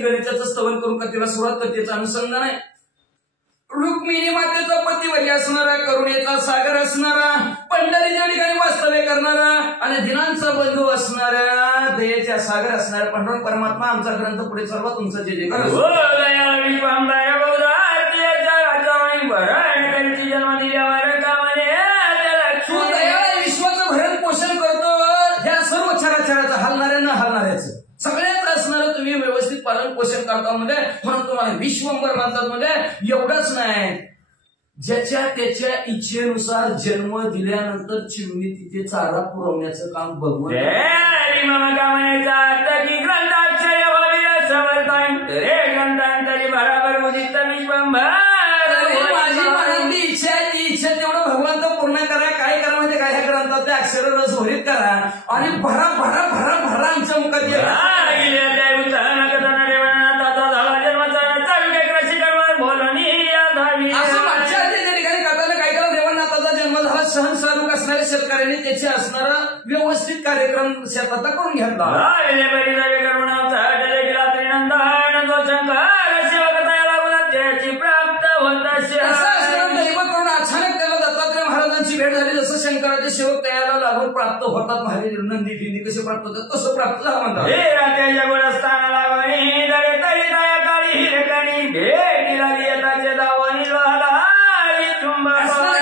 ती गणेशाचं स्तवन करून कथेला सुरुवात करतेचं अनुसंधान आहे. रुक्मिणी मातेचा पतिवरी असणारा, करुणेचा सागर असणारा, पंढरीच्या ठिकाणी वास्तव्य करणारा आणि दिनांचा बंधू असणारा, दयेच्या सागर असणारा पंढरपूर परमात्मा आमचा ग्रंथ पुढे सर्व तुमचं जे जे विश्वाचं भरण पोषण करतो. ह्या सर्व चराचराचं हलणाऱ्या न हलणाऱ्याचं सगळ्यात असणारं तुम्ही व्यवस्थित पालन पोषण करता मध्ये, म्हणून तुम्हाला विश्वंभर मानतात मध्ये. एवढंच नाही, ज्याच्या त्याच्या इच्छेनुसार जन्म दिल्यानंतर चिमणी तिथे चारा पुरवण्याचं काम बघून माझी इच्छा आहे, ती इच्छा तेवढं भगवंत पूर्ण करा. काय करा म्हणजे काय, ह्या ग्रंथात ते अक्षर रस भरीत करा आणि भरा भरा भरा भरा आमच्या मुखात सहन स्वरूप असणाऱ्या शेतकऱ्यांनी त्याचे असणारा व्यवस्थित कार्यक्रम शेतात करून घेतला. अचानक त्याला दत्तात्रय महाराजांची भेट झाली. जसं शंकराचे सेवक त्याला लागून प्राप्त होतात, महावीर नंदी फिंदी कसे प्राप्त होतात तसं प्राप्त झालं म्हणतात.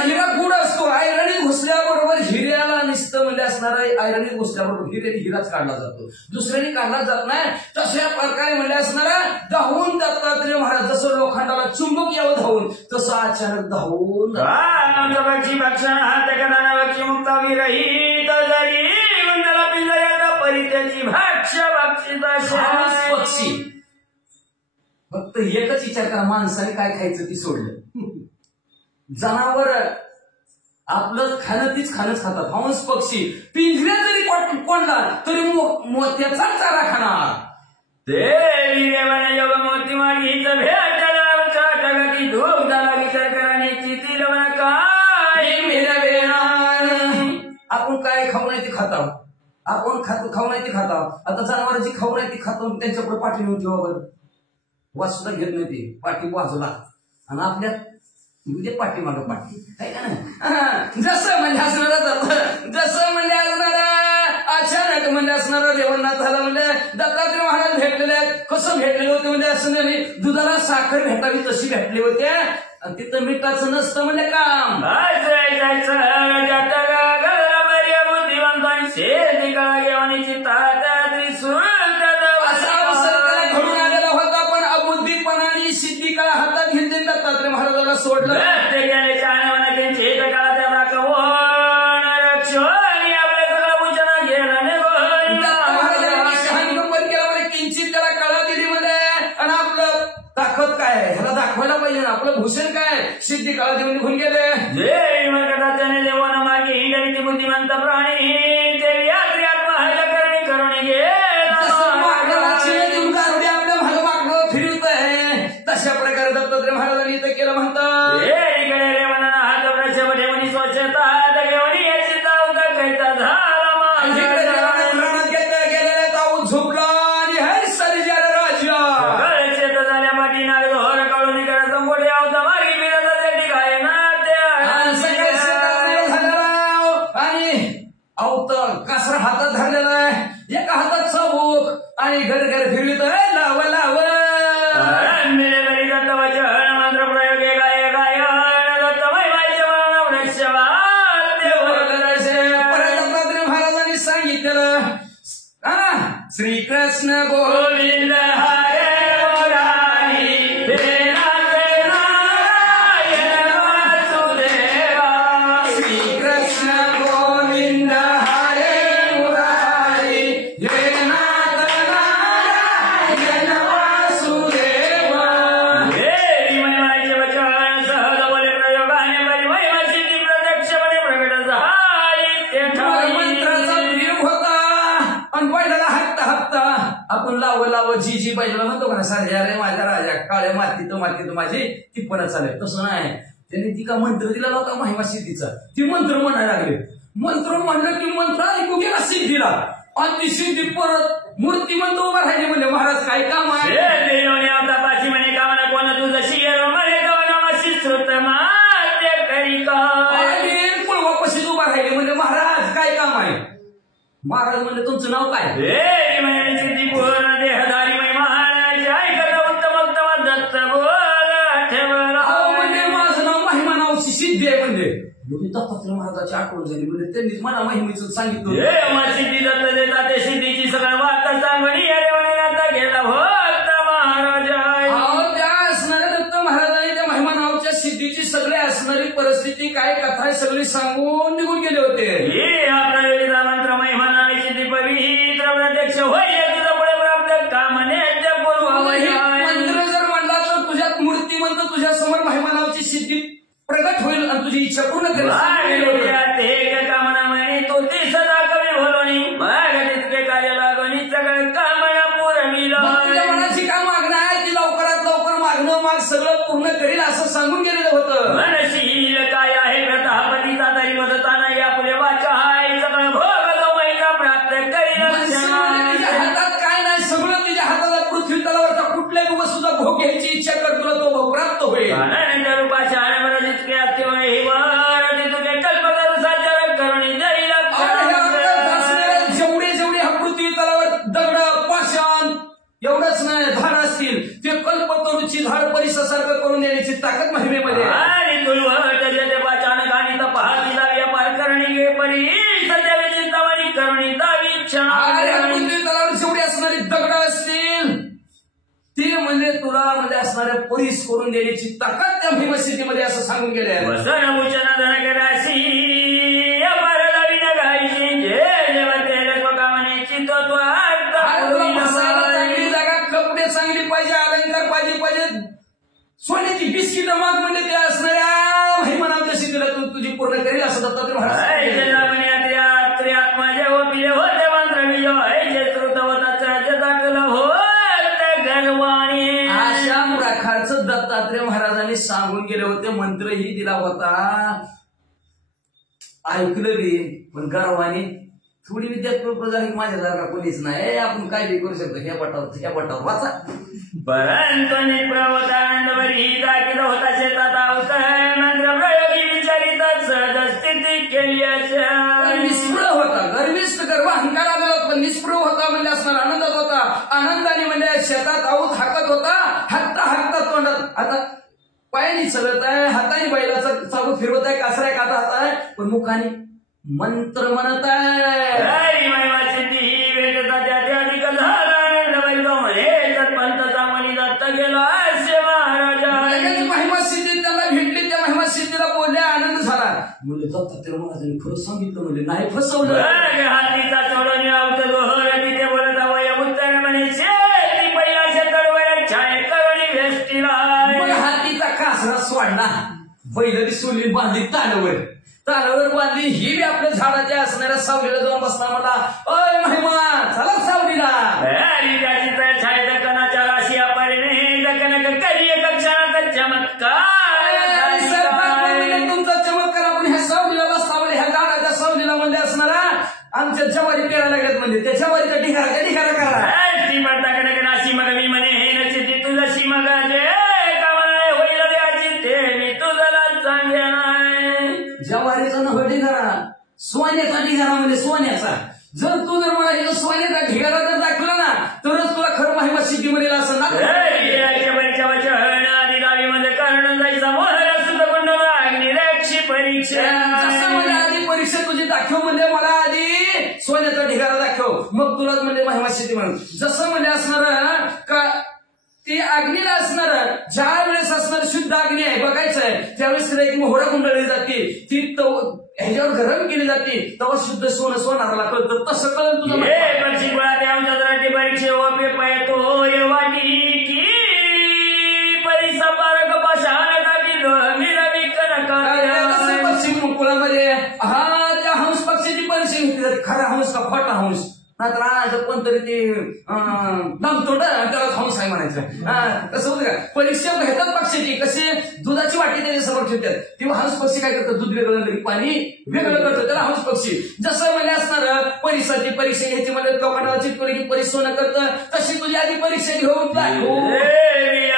हिरा गुड असतो, आयरणी घुसल्याबरोबर हिऱ्याला निसतं म्हणजे असणारा आयरणी घुसल्याबरोबर हिऱ्याने हिराच काढला जातो, दुसऱ्याने काढला जात नाही. तशा प्रकारे म्हणजे असणारा धावून दत्तात्रय महाराज जसं लोखंडाला चुंबक यावं धावून, तसं अचानक धावून पक्षी. फक्त एकच विचार करा, माणसाने काय खायचं ती सोडलं. जनावर आपलं खाणं तीच खाणंच खातात. हंस पक्षी पिंजऱ्या जरी कोणला तरी मोत्याचा चारा खाणार. आपण काय खाऊ नाही ते खातो, आपण खाऊ नाही ते खातो. आता जनावरांची खाऊ नाही ती खातो, त्यांच्यापुढे पाठी नेऊन ठेवा बरं, वाचता घेत नाही ते पाठी बाजूला आणि आपल्या म्हणजे पाठी मागं पाठी आहे का नाही. जसं म्हणजे असणारा जसं म्हणजे असणारा अचानक म्हणजे असणारा रेवणनाथाला म्हणजे दत्तात्रय महाराज भेटलेले आहेत. कसं भेटलेले होते म्हणजे असं नाही, दुधाला साखर भेटावी तशी भेटले होते. तिथं मिठाचं नसतं म्हणजे काम घडून आलेला होता. पण अबुद्धीपणाने सिद्धी काळ हातात घेतले दत्तात्रय महाराजाला सोडलं. किंचित त्याला कळा दिली मध्ये आणि आपलं ताकद काय ह्याला दाखवायला पाहिजे, आपलं भूषण काय, सिद्धी काळा देऊन निघून गेले. बुद्धिमंत प्राणी आपल्या भाग मागणं फिरवत आहे. तशा प्रकारे दत्तात्रय महाराजांनी इथं केलं म्हणतात. गेलेला ताऊ झोपला आणि हर सर्जा राजा अवतर कासरा हातात धरलेला आहे, एका हातात चाबूक आणि घर घर फिरवित लाव लाव महाराजांनी सांगितलं. श्रीकृष्ण गोविंद जी पाहिजे म्हणतो का साध्या रे माझ्या राजा काळ्या माती तो माझी टिप्पण चालेल. तसं नाही, त्यांनी ती का मंत्र दिला नव्हता महिमा सिद्धीचा, ती मंत्र म्हणायला लागले. मंत्र म्हणलं की मंत्र ऐकू गेला सिद्धीला आणि ती सिद्धी परत मूर्तिमंत उभा राहिली म्हणजे महाराज काय काम आहे म्हणे कामना कोण तुझं शियर म्हणे कवनामाशी श्रुत माते करी काय वापशीच उभा राहिले म्हणजे महाराज काय काम आहे. महाराज म्हणजे तुमचं नाव काय. सिद्धी पूर्ण देहधारी महाराज ऐकत उत्तम उत्तम दत्त म्हणजे माझं नाव महिमा नावची सिद्धी आहे म्हणजे दत्तात्रय महाराजाची आठवण झाली म्हणजे त्यांनीच मला महिमेचं सांगितलं. सिद्धी दत्त देतात ते सिद्धीची सगळं वार्ता सांगणी आता गेला होता महाराज. त्या असणाऱ्या दत्त महाराजांनी त्या महिमा नावच्या सिद्धीची सगळी असणारी परिस्थिती काय कथा सगळी सांगून निघून गेले होते. आपला मंत्र महिमा नावी सिद्धी पवित्र प्रत्यक्ष होईल तुझं पुढे प्राप्त कामनेच्या पूर्व मंत्र जर म्हणला तर तुझ्यात मूर्तिमंत तुझ्या समोर महिमा नावची सिद्धी प्रगट होईल आणि तुझी इच्छा पूर्ण करेल. कामना म्हणे तो ती सदा कमी बोलवणी मग तितके कार्य लागणी सगळं कामना पुरविलं. तुझ्या मनाची काय मागणं आहे ती लवकरात लवकर मागणं माग सगळं पूर्ण करेल असं सांगून गेलेलं होतं. मनशील काय आहे प्रतापतीचा तरी मदताना या पुढे वाचा आहे सगळं भोग महिला प्राप्त करील. तिच्या हातात काय नाही सगळं तिच्या हाताला पृथ्वी तलावरचा कुठल्याही वस्तूचा भोग घ्यायची इच्छा कर तुला तो भोग प्राप्त होईल. रूपाच्या जेवढे जेवढे हा पृथ्वी तलावर दगड पाषाण एवढंच नाही धार असतील ते कल्पतरूची धार परिसासारखं करून देण्याची ताकद महिमेमध्ये आणि पाचानक आणि पहातीला व्यापार करणे परी सध्या विचिंतावानी करणे दावी इच्छा. पृथ्वी तलावर जेवढे असणारी दगड असतील ते म्हणजे तुला म्हणजे असणाऱ्या परीस करून देण्याची ताकद त्या भीमसिद्धीमध्ये असं सांगून गेले आहे. चांगली जागा कपडे चांगली पाहिजे अलंकार पाहिजे सोन्याची बिस्किट माग म्हणजे ते असणाऱ्या महिमानाच्या सिद्धीला तुझी पूर्ण करेल असं दत्तात्रय महाराज. अशा प्रकारचं दत्तात्रय महाराजांनी सांगून गेले होते. मंत्रही दिला होता ऐकलं बी पण गर्वाने थोडी विद्यार्थी झाली माझ्यासारखा कोणीच नाही आपण काय करू शकतो ह्या पटावर वाचा. परंतु प्रवतानंदवरी दाखल होता शेतात मंत्र प्रयोगी विचारितात सहज स्थिती केली. निष्प्रळ होता गर्विष्ठ गर्व अहंकार आला पण निष्प्रळ होता म्हणजे असणार आनंदात होता. आनंदाने म्हणजे शेतात आऊत हाकत होता हाकता तोंडात आता पायाने चलत आहे हाताने बैलाचा चालू फिरवत आहे कासऱ्या काढत आहे पण मुखाने मंत्र म्हणत आहे. महिमा सिद्धी त्याला भेटली त्या महिमा सिद्धीला बोलले आनंद झाला म्हणजे दत्तात्रय महाराजांनी खरं सांगितलं म्हणजे नाही फसवलं. हातीचा चोडून आवत बोलत अवय उत्तर म्हणे शेती पहिला शेतकरी छाय कवडी भेसतीला हातीचा कासरा सोडला बैल सोडली बांधली तालावर बांधली ही बी आपल्या झाडाच्या असणाऱ्या सावलीला जाऊन बसला मला अय महिमा चला सावलीला. छाय दकनाच्या राशी अपरिणे दकनक करी क्षणात चमत्कार तुमचा चमत्कार आपण ह्या सावलीला बसला म्हणजे ह्या झाडाच्या सावलीला म्हणजे असणारा आमच्या जवारी पेरायला लागत म्हणजे त्या जवारीचा ढिगारा करा. ती म्हणता कनक नाशी मग मी म्हणे हे नचिती तुझशी मग कामना होईल द्याची ते मी तुझला सांगे नाही. जवारीचा नव्हे ढिगारा सोन्याचा ढिगारा म्हणजे सोन्याचा. जर तू जर मला हे सोन्याचा ढिगारा जर दाखवला ना तरच तुला खरं महिमा सिद्धी मिळेल असं ना. परीक्षा आधी परीक्षा तुझी दाखव म्हणजे मला आधी सोन्याचा ढिगारा दाखव मग तुला म्हणजे महिमा सिद्धी म्हणून जसं म्हणजे असणार का ती अग्नीला असणार ज्या वेळेस असणार शुद्ध अग्नी आहे बघायचं आहे त्यावेळेस तिला एक मोहरा गुंडळली जाते ती ह्याच्यावर गरम केली जाते तेव्हा शुद्ध सोनाराला कळतं तसं कळलं तुझं परीक्षे वाटी की परिसा पारक पश्चिम मुकुळामध्ये हा त्या हंस पक्षाची परीक्षा घेतली जाते खरा हंस का खोटा हंस नाहीतर आज कोणतरी ते दमतोड त्याला हंस आहे म्हणायचं. कसं होतं का परीक्षा घेतात पक्षाची कसे दुधाची वाटी त्याच्या समोर ठेवतात तेव्हा हंस पक्षी काय करतात दूध वेगळं तरी पाणी वेगळं करतात त्याला हंस पक्षी. जसं म्हणजे असणार परीक्षाची परीक्षा घ्यायची म्हणजे लोकांना चिटकवली की परीक्षा करतं तशी तुझी आधी परीक्षा घेऊन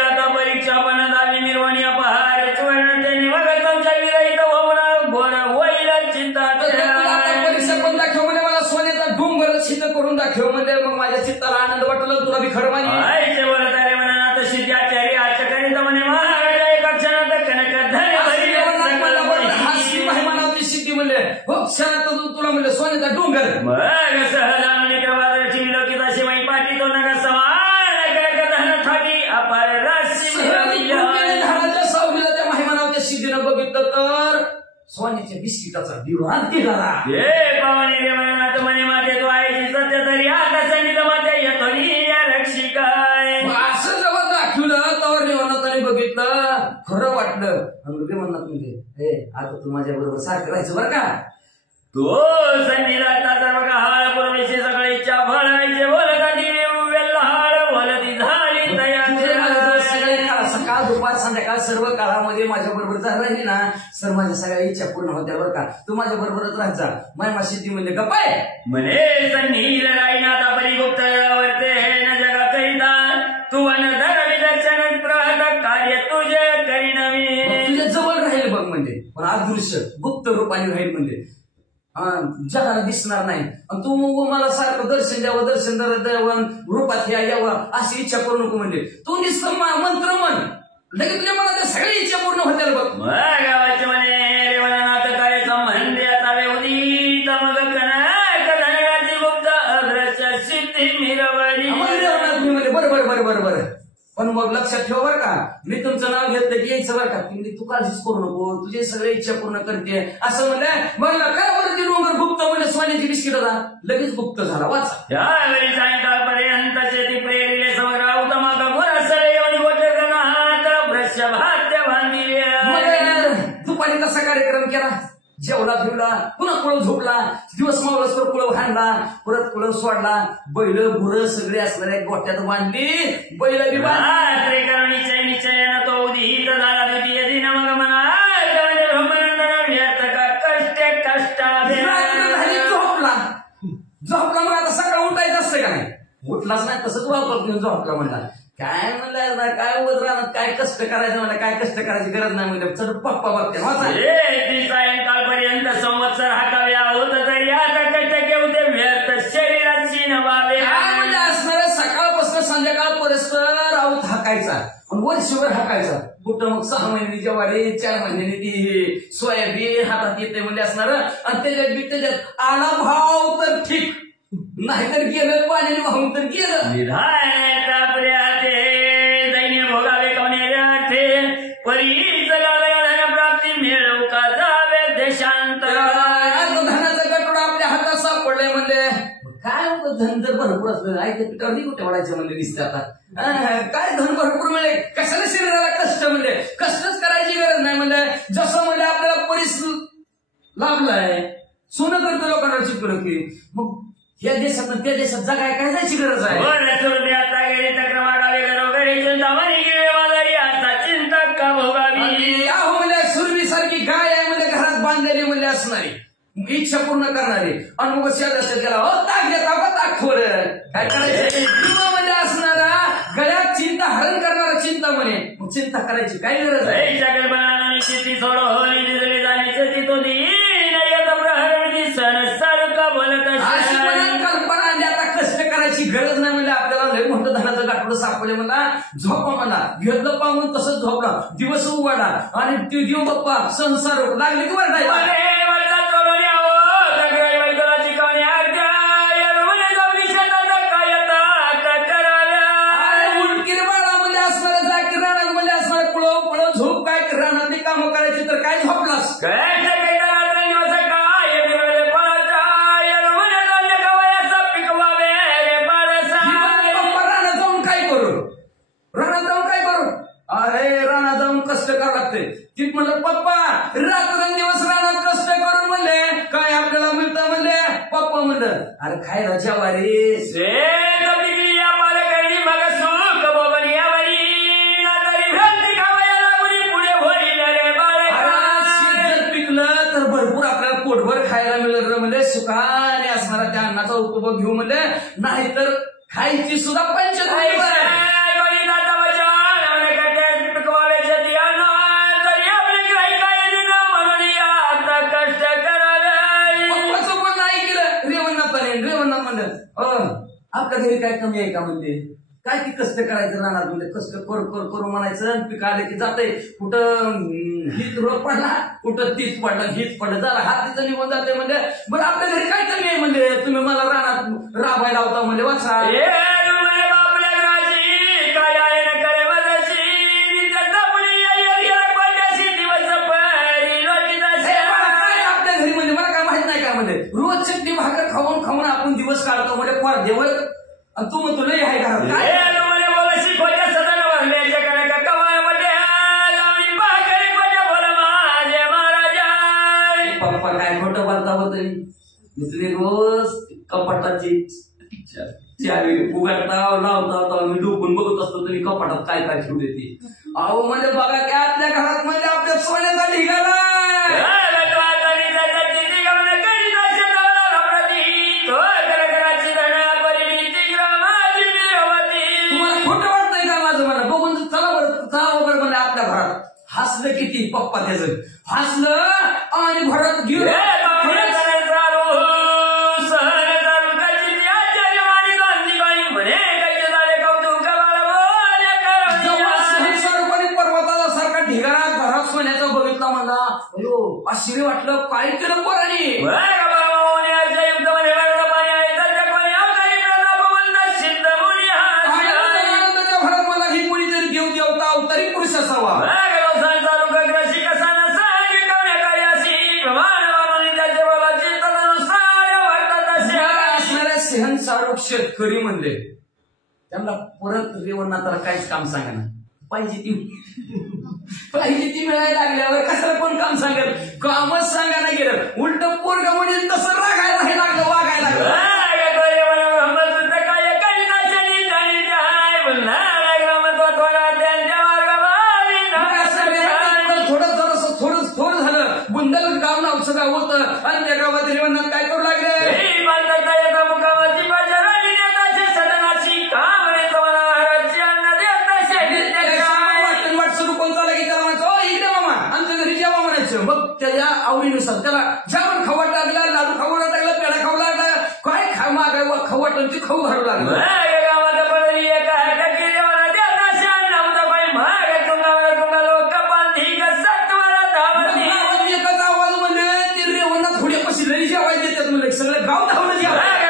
आता परीक्षा पण झाली निर्वाणी अपहार तुमच्या विरहित होईल चिंता परीक्षा पण दाखव म्हणजे मला सोन्याचा डोंगर सिद्ध करून दाखव म्हणजे मग माझ्या चित्ताला आनंद वाटला तुला बी खरं माहिती बोलत अरे म्हणा तशी त्याचारी आचकारी म्हणे महाराज एका क्षणात कनक महिमानावती सिद्धी म्हणले हो क्षणात तुला म्हणले सोन्याचा डोंगर मग सहजाने क्रमाला ठेवलं की तशी माई पाठी तो नका समान कनक धन थाटी अपार सावलीला त्या महिमानावत्या सिद्धीनं बघितलं तर सोन्याच्या बिस्किटाचा दिवा दिला पावणे म्हणत म्हणे माते तो आहे सत्य तरी आता सांगितलं माते येतो रक्षिकाय असं जेव्हा दाखवलं तर देवानाथाने बघितलं खरं वाटलं आणि देवानाथ म्हणजे हे आता तू माझ्या बरोबर सारखं राहायचं बरं का. तो संधीला बघा हाळ पूर्वीची सगळी इच्छा फळायचे बोलता दिवे उभेला हाळ बोलती झाली तयार सगळे काळ सकाळ दुपार संध्याकाळ सर्व काळामध्ये माझ्या बरोबर राहिली ना सर माझ्या सगळ्या इच्छा पूर्ण होत्या बरं का. तू माझ्या बरोबरच राहायचा महिमा सिद्धी म्हणजे गप्पाय म्हणे संधील राईनाथा परिगुप्त वर्ते न जगा करिता तू अनधर विदर्शन प्रहत कार्य तुझे करी नवी तुझ्या जवळ राहील बघ म्हणजे पण अदृश्य गुप्त रूपाने राहील म्हणजे जगाला दिसणार नाही. तू मला सारखं दर्शन द्यावं रूपात यावं अशी इच्छा करू नको म्हणजे तू नुसतं मंत्र म्हण लगेच तुझ्या मनात सगळी इच्छा पूर्ण होत्या बघ. गावाचे म्हणे रेवणानाथ काय संबंध आता वेवदी मग कनकाची गुप्त अदृश्य सिद्धी मिरवली म्हणजे बरोबर बरं बरं बरं पण मग लक्षात ठेव बरं का मी तुमचं नाव घेतलं की यायचं बरं का तुम्ही तू काळजीच करू नको तुझी सगळी इच्छा पूर्ण करते असं म्हणलं काय वरती डोंगर गुप्त म्हणजे सोन्याची बिस्किट लगेच गुप्त झाला वाचा. यावेळी सायंकाळपर्यंत शेती प्रेरिले समोर उत्तमा गुरसळ येऊन गोटे गणात वृषभात्य बांधिले दुपारी कसा कार्यक्रम केला जेवला फिरला पुन्हा कुळ झोपला दिवस मावळस तर कुळ हाणला परत कुळ सोडला बैल गुरं सगळे असणाऱ्या गोट्यात बांधली बैल बी निश्चय निश्चय तो उदित झाला द्वितीय दिन मग म्हणा व्यर्थ का कष्ट कष्ट झोपला झोपला मग आता सकाळ उठायचं असतं का नाही उठलाच नाही तसंच वापर झोपला म्हणला काय म्हणलं काय उभं राहणार काय कष्ट करायचं म्हणलं काय कष्ट करायची गरज नाही म्हणजे चल पप्पा बघते सायंकाळपर्यंत संवत्सर हाकाव्या होत तरी आता कष्ट घेऊन ते व्यर्थ शरीराची नवावे म्हणजे असणार सकाळपासून संध्याकाळ परस्पर आऊत हाकायचा वर्षभर हाकायचा कुठं मग 6 महिन्यांनी ज्वारी 4 महिन्यांनी ती सोयाबीन हातात येते म्हणजे असणार आणि त्याच्यात आला भाव तर ठीक नाहीतर गेलं पाण्याने वाहून तर गेलं दैन्य भोगावे कवने परी प्राप्ती मिळवू का जावे देशांतर धनाचा गटोडा आपल्या हातात सापडलाय म्हणले काय धन जर भरपूर असलं आई ते पिठावरती कुठे वाढायचं म्हणले दिसते आता काय धन भरपूर मिळेल कशाला शरीराला कष्ट म्हणले कष्टच करायची गरज नाही म्हणले जसं म्हणजे आपल्याला परीस लाभलाय सोनं करतं लोकांना चिकलं की मग या देशात त्या देशात जगाय काय जायची गरज आहे सुरभी सारखी गाय आहे म्हणजे घरात बांधलेली म्हणजे असणारी इच्छा पूर्ण करणारी आणि मग शेजारच्या गेला हो ताक देता का ताक थोड काय करायचं म्हणजे असणारा गळ्यात चिंता हरण करणारा चिंता म्हणे मग चिंता करायची काय गरज आहे कल्पना आणि आता कष्ट करायची गरज नाही म्हणजे आपल्याला लय मोठं धनाचं गाठोडं सापडले म्हणा झोपा म्हणा घेतलं पाहून तसंच झोपला दिवस उघडा आणि देव बाप्पा संसार लागले की वरडायला झोप काय रानातली कामं करायची तर काय झोपलास कष्ट करावं लागते ती म्हणलं पप्पा रात्रंदिवस रानात कष्ट अरे खायला जेवारी श्वेत पिकलिया पालकर्णी मग सुख बोबनियावरी नातरी भ्रांती खावया लागुनी पुढे होईल रे बाळका. जर पिकलं तर भरपूर आपल्याला पोटभर खायला मिळेल म्हणजे सुखाने असणारा त्या अन्नाचा उपभोग घेऊ म्हणजे नाहीतर खायची सुद्धा पंचायत आपल्या घरी काय कमी आहे का म्हणजे काय ती कष्ट करायचं राहणार म्हणजे कष्ट करू म्हणायचं पिकाले की जाते कुठं हीच रोग पडला कुठं तीच पडलं हीच पडलं झाला हात तिथं निघून जाते म्हणजे बरं आपल्या घरी काय कमी आहे म्हणजे तुम्ही मला रानात राबायला होता म्हणजे वाचा रोज चटणी भाकर खाऊन खाऊन आपण दिवस काढतो म्हणजे परदेवर तू म्हणतो लय आहे का पप्पा काय खोटं बोलता होतं तुम्ही रोज कपाटाची चावी उघडता लावता मी डोकून बघत असतो तुम्ही कपाटात काय काय ठेवून येते अहो म्हणजे बघा की आपल्या घरात म्हणजे आपल्या सोन्याचा ढिगाला हसलं किती पप्पा त्याचं हसलं आणि घरात घेऊन पर्वताला सारखा ढिगारा घरात सोन्याचा बघितला मला अयो आश्चर्य वाटलं काय केलं पोरांनी मला ही कोणीतरी देव देवता अवतारी पुरुष असावा शेतकरी म्हणले त्यांना परत रेवणनाथाला काहीच काम सांगा ना पाहिजे ती मिळायला लागल्यावर कशाला कोण काम सांगेल कामच सांगायला गेलं उलट पोरग म्हणजे तसं रागायला हे लागलं वागायला लागलं थोडं झालं बुंदल गाव नावचं गाव होतं आणि त्या गावात रेवणनाथ काय करू लागले मग त्याच्या आवडीनुसार त्याला जेवण खाऊ लागला लाडू खाऊ लागला पेढा खाऊ लागला काय खाऊ वाटलं ते खाऊ घालू लागलं एकाच आवाज म्हणजे ते रेवणनाथ थोडे पशी जेवायला देतात म्हणजे सगळं गाव धावलं जेवायला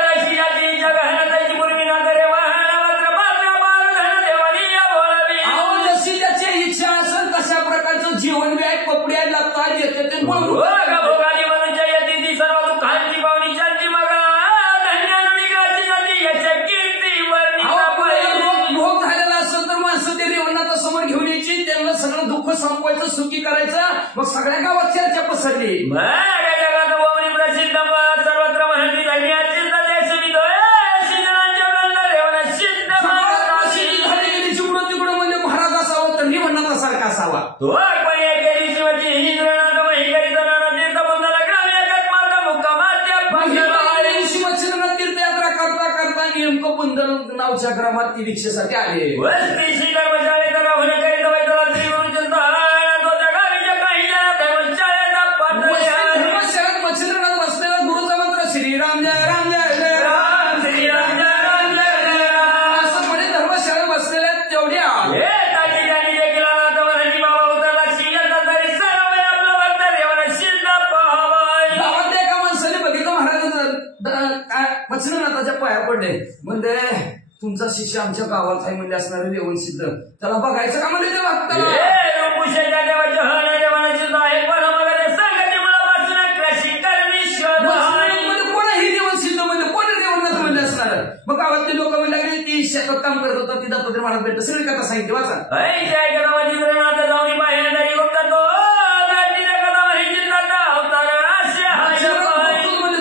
जशी त्याची इच्छा असेल तशा प्रकारचं जेवण बी आहे कपडे लागतात देते भोग झालेला असेल तर माणसं ते रेवणनाथासमोर घेऊन यायची त्यांना सगळं दुःख संपवायचं सुखी करायचं मग सगळ्या गावात चर्चा पसरली सर्वत्र तिकडं म्हणजे महाराज असावा तर रेवणनाथासारखा असावा तीर्थयात्रा करता करता नेमकं बुंदल नावच्या ग्रामात ती दीक्षेसाठी आले धर्मशाळेत मच्छिंद्रनाथ बसलेला गुरुचा मंत्र श्रीराम जय राम जय राम श्रीराम जय राम जय असं म्हणे धर्मशाळेत बसलेल्या तेवढ्या गावातल्या एका माणसाने बघितलं महाराज मच्छिंद्रनाथाच्या पाया पडले म्हणजे तुमचा शिष्य आमच्या गावात आहे म्हणजे असणारे रेवण सिद्ध त्याला बघायचं का म्हणजे ते कोणाही रेवण सिद्ध म्हणजे कोण रेवणनाथ म्हणजे असणार मग गावातले लोक म्हणजे ती शेतात काम करत होता ती दत्तात्रय महाराज भेटत सगळी कथा सांगितली वाचा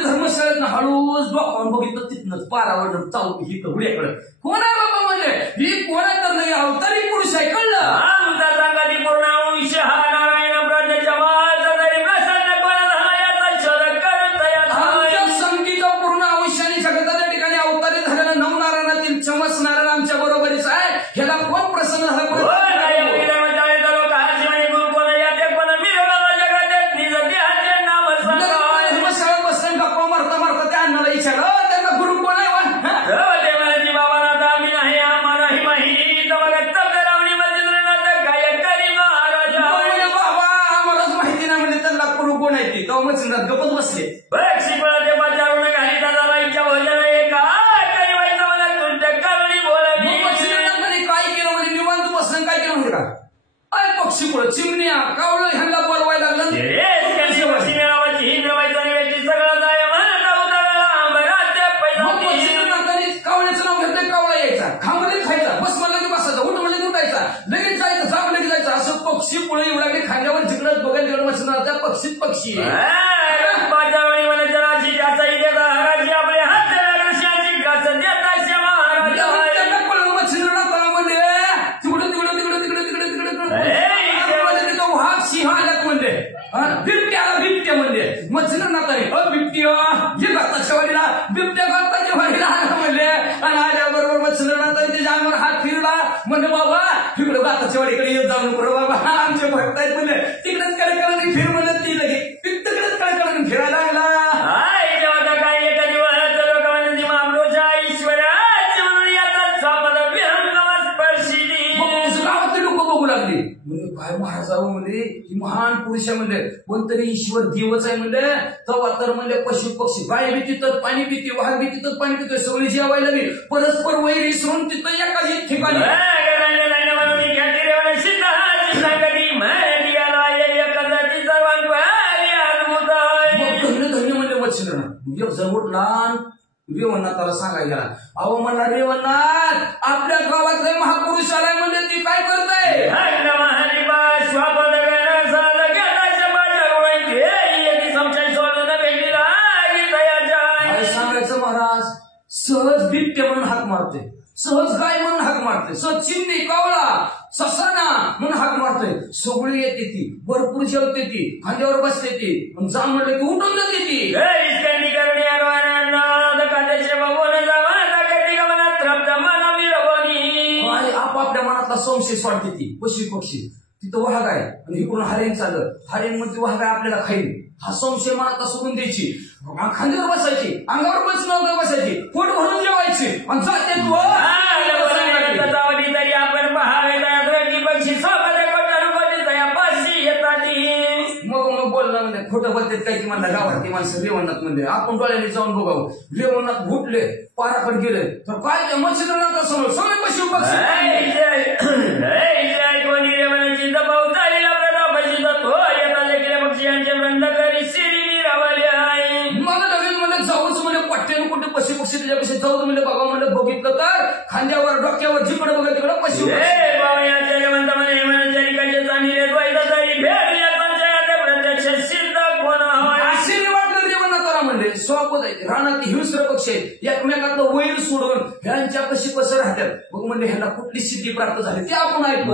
धर्मशाळेत हळूच बघावून बघितलं तिथनंच पारावर चालू ही उड्याकडे कोण आहे बाबा म्हणजे ही कोणा तर नाही अवतारी पुरुष आहे कळलं आमचा सांगाती पूर्ण अंश हा नारायण प्रज्ञेच्या वाचा तरी प्रसन्न कोणाचा शोध करत आमच्या संगीचा पूर्ण अंश आणि जगताच्या ठिकाणी अवतारी झालेलं नवनारायणातील चमसणारा आमच्या बरोबरीच आहे ह्याला कोण प्रसन्न झाला गपत बसले काय केलं म्हणजे निवांत बसलं काय केलं म्हणजे काय पक्षी पुढे चिमण्या कावलं ह्यांना बोलवायला लागलं कावल्याचं नाव घेतलं कावळा यायचा खांबले खायचा बस मला की बसायचा उठ म्हणजे उठायचा लगेच जायचं जाग लगेच जायचं असं पक्षी पुढे एवढा की खांद्यावर जिकडं बघायला तिकडं बसणार त्या पक्षीत पक्षी बिबट्या म्हणजे मच्छर ना तरी बिबट्या हे घाताच्या वाडीला बिबट्या घाताच्या वाडीला आला म्हणले आणि आल्याबरोबर मच्छर ना तरी त्याच्या अंगावर हात फिरला म्हणजे बाबा तिकडे घाताच्या वाडीकडे येत जाऊ नको बाबा आमचे भक्त आहेत म्हणले तिकडेच कडकडे फिर म्हणत ती लगे तिकडेच कडकडे फिरायला लागला काय महाराजावं म्हणजे ही महान पुरुषामध्ये कोणतरी ईश्वर देवच आहे म्हणजे तेव्हा तर म्हणजे पशु पक्षी गाय बी तिथं पाणी पिते वाघ बी तिथं पाणी पितोय सगळी जेवायला लागली परस्पर वैर विसरून तिथं एकाच ठिकाणी धन्य म्हणजे वत्सना जर उठला रेवणनाथाला सांगायला अहो म्हणला रेवणनाथ आपल्या गावातले महापुरुष आलाय म्हणजे ती काय करताय सांगायचं महाराज सहज बिबटे म्हणून हाक मारते सहज गाय म्हणून हाक मारते सहज चिमणी कावळा ससाना म्हणून हाक मारते सगळी येते ती भरपूर जेवते ती खांद्यावर बसते ती जा म्हणलं की उठून जाते ती आपापल्या मनातला संशय वाढते ती पशु पक्षी तिथं वाघ आहे आणि इकडून हरेण चाललं हरेण मध्ये वाघ आहे आपल्याला खाईल हा संशय मनातला सोडून द्यायची खांद्यावर बसायची अंगावर बसण्यावर बसायची पोट भरून जेवायची आणि जाते तरी आपण मग बोलणं म्हणजे खोटं बोलतात काय की म्हणला गावातली माणसं रेवणनाथ म्हणजे आपण डोळ्याने जाऊन बघावं रेवणनाथ घुटले पाराकडे गेले तर काय त्या मच्छीनाथ समोर सगळे पशु कोणी रेवणाची दबाव झालेला प्रतापाची जातो येता पक्षीयांचे बंद करी शिरी रावले आहे मला नवीन म्हणजे जाऊच म्हणजे पट्ट्यानं कुठे पशु पक्षी त्याच्यापेक्षा जाऊच म्हणजे बघा म्हणलं बघितलं तर खांद्यावर डोक्यावर जिकडे बघा तिकडे पशु म्हणजे स्वापत आहे रानात हिंस्र पक्षी आहेत एकमेकातलं वैर सोडून ह्यांच्या कशी कसं राहतात बघ म्हणजे ह्यांना कुठली सिद्धी प्राप्त झाली ते आपण ऐकू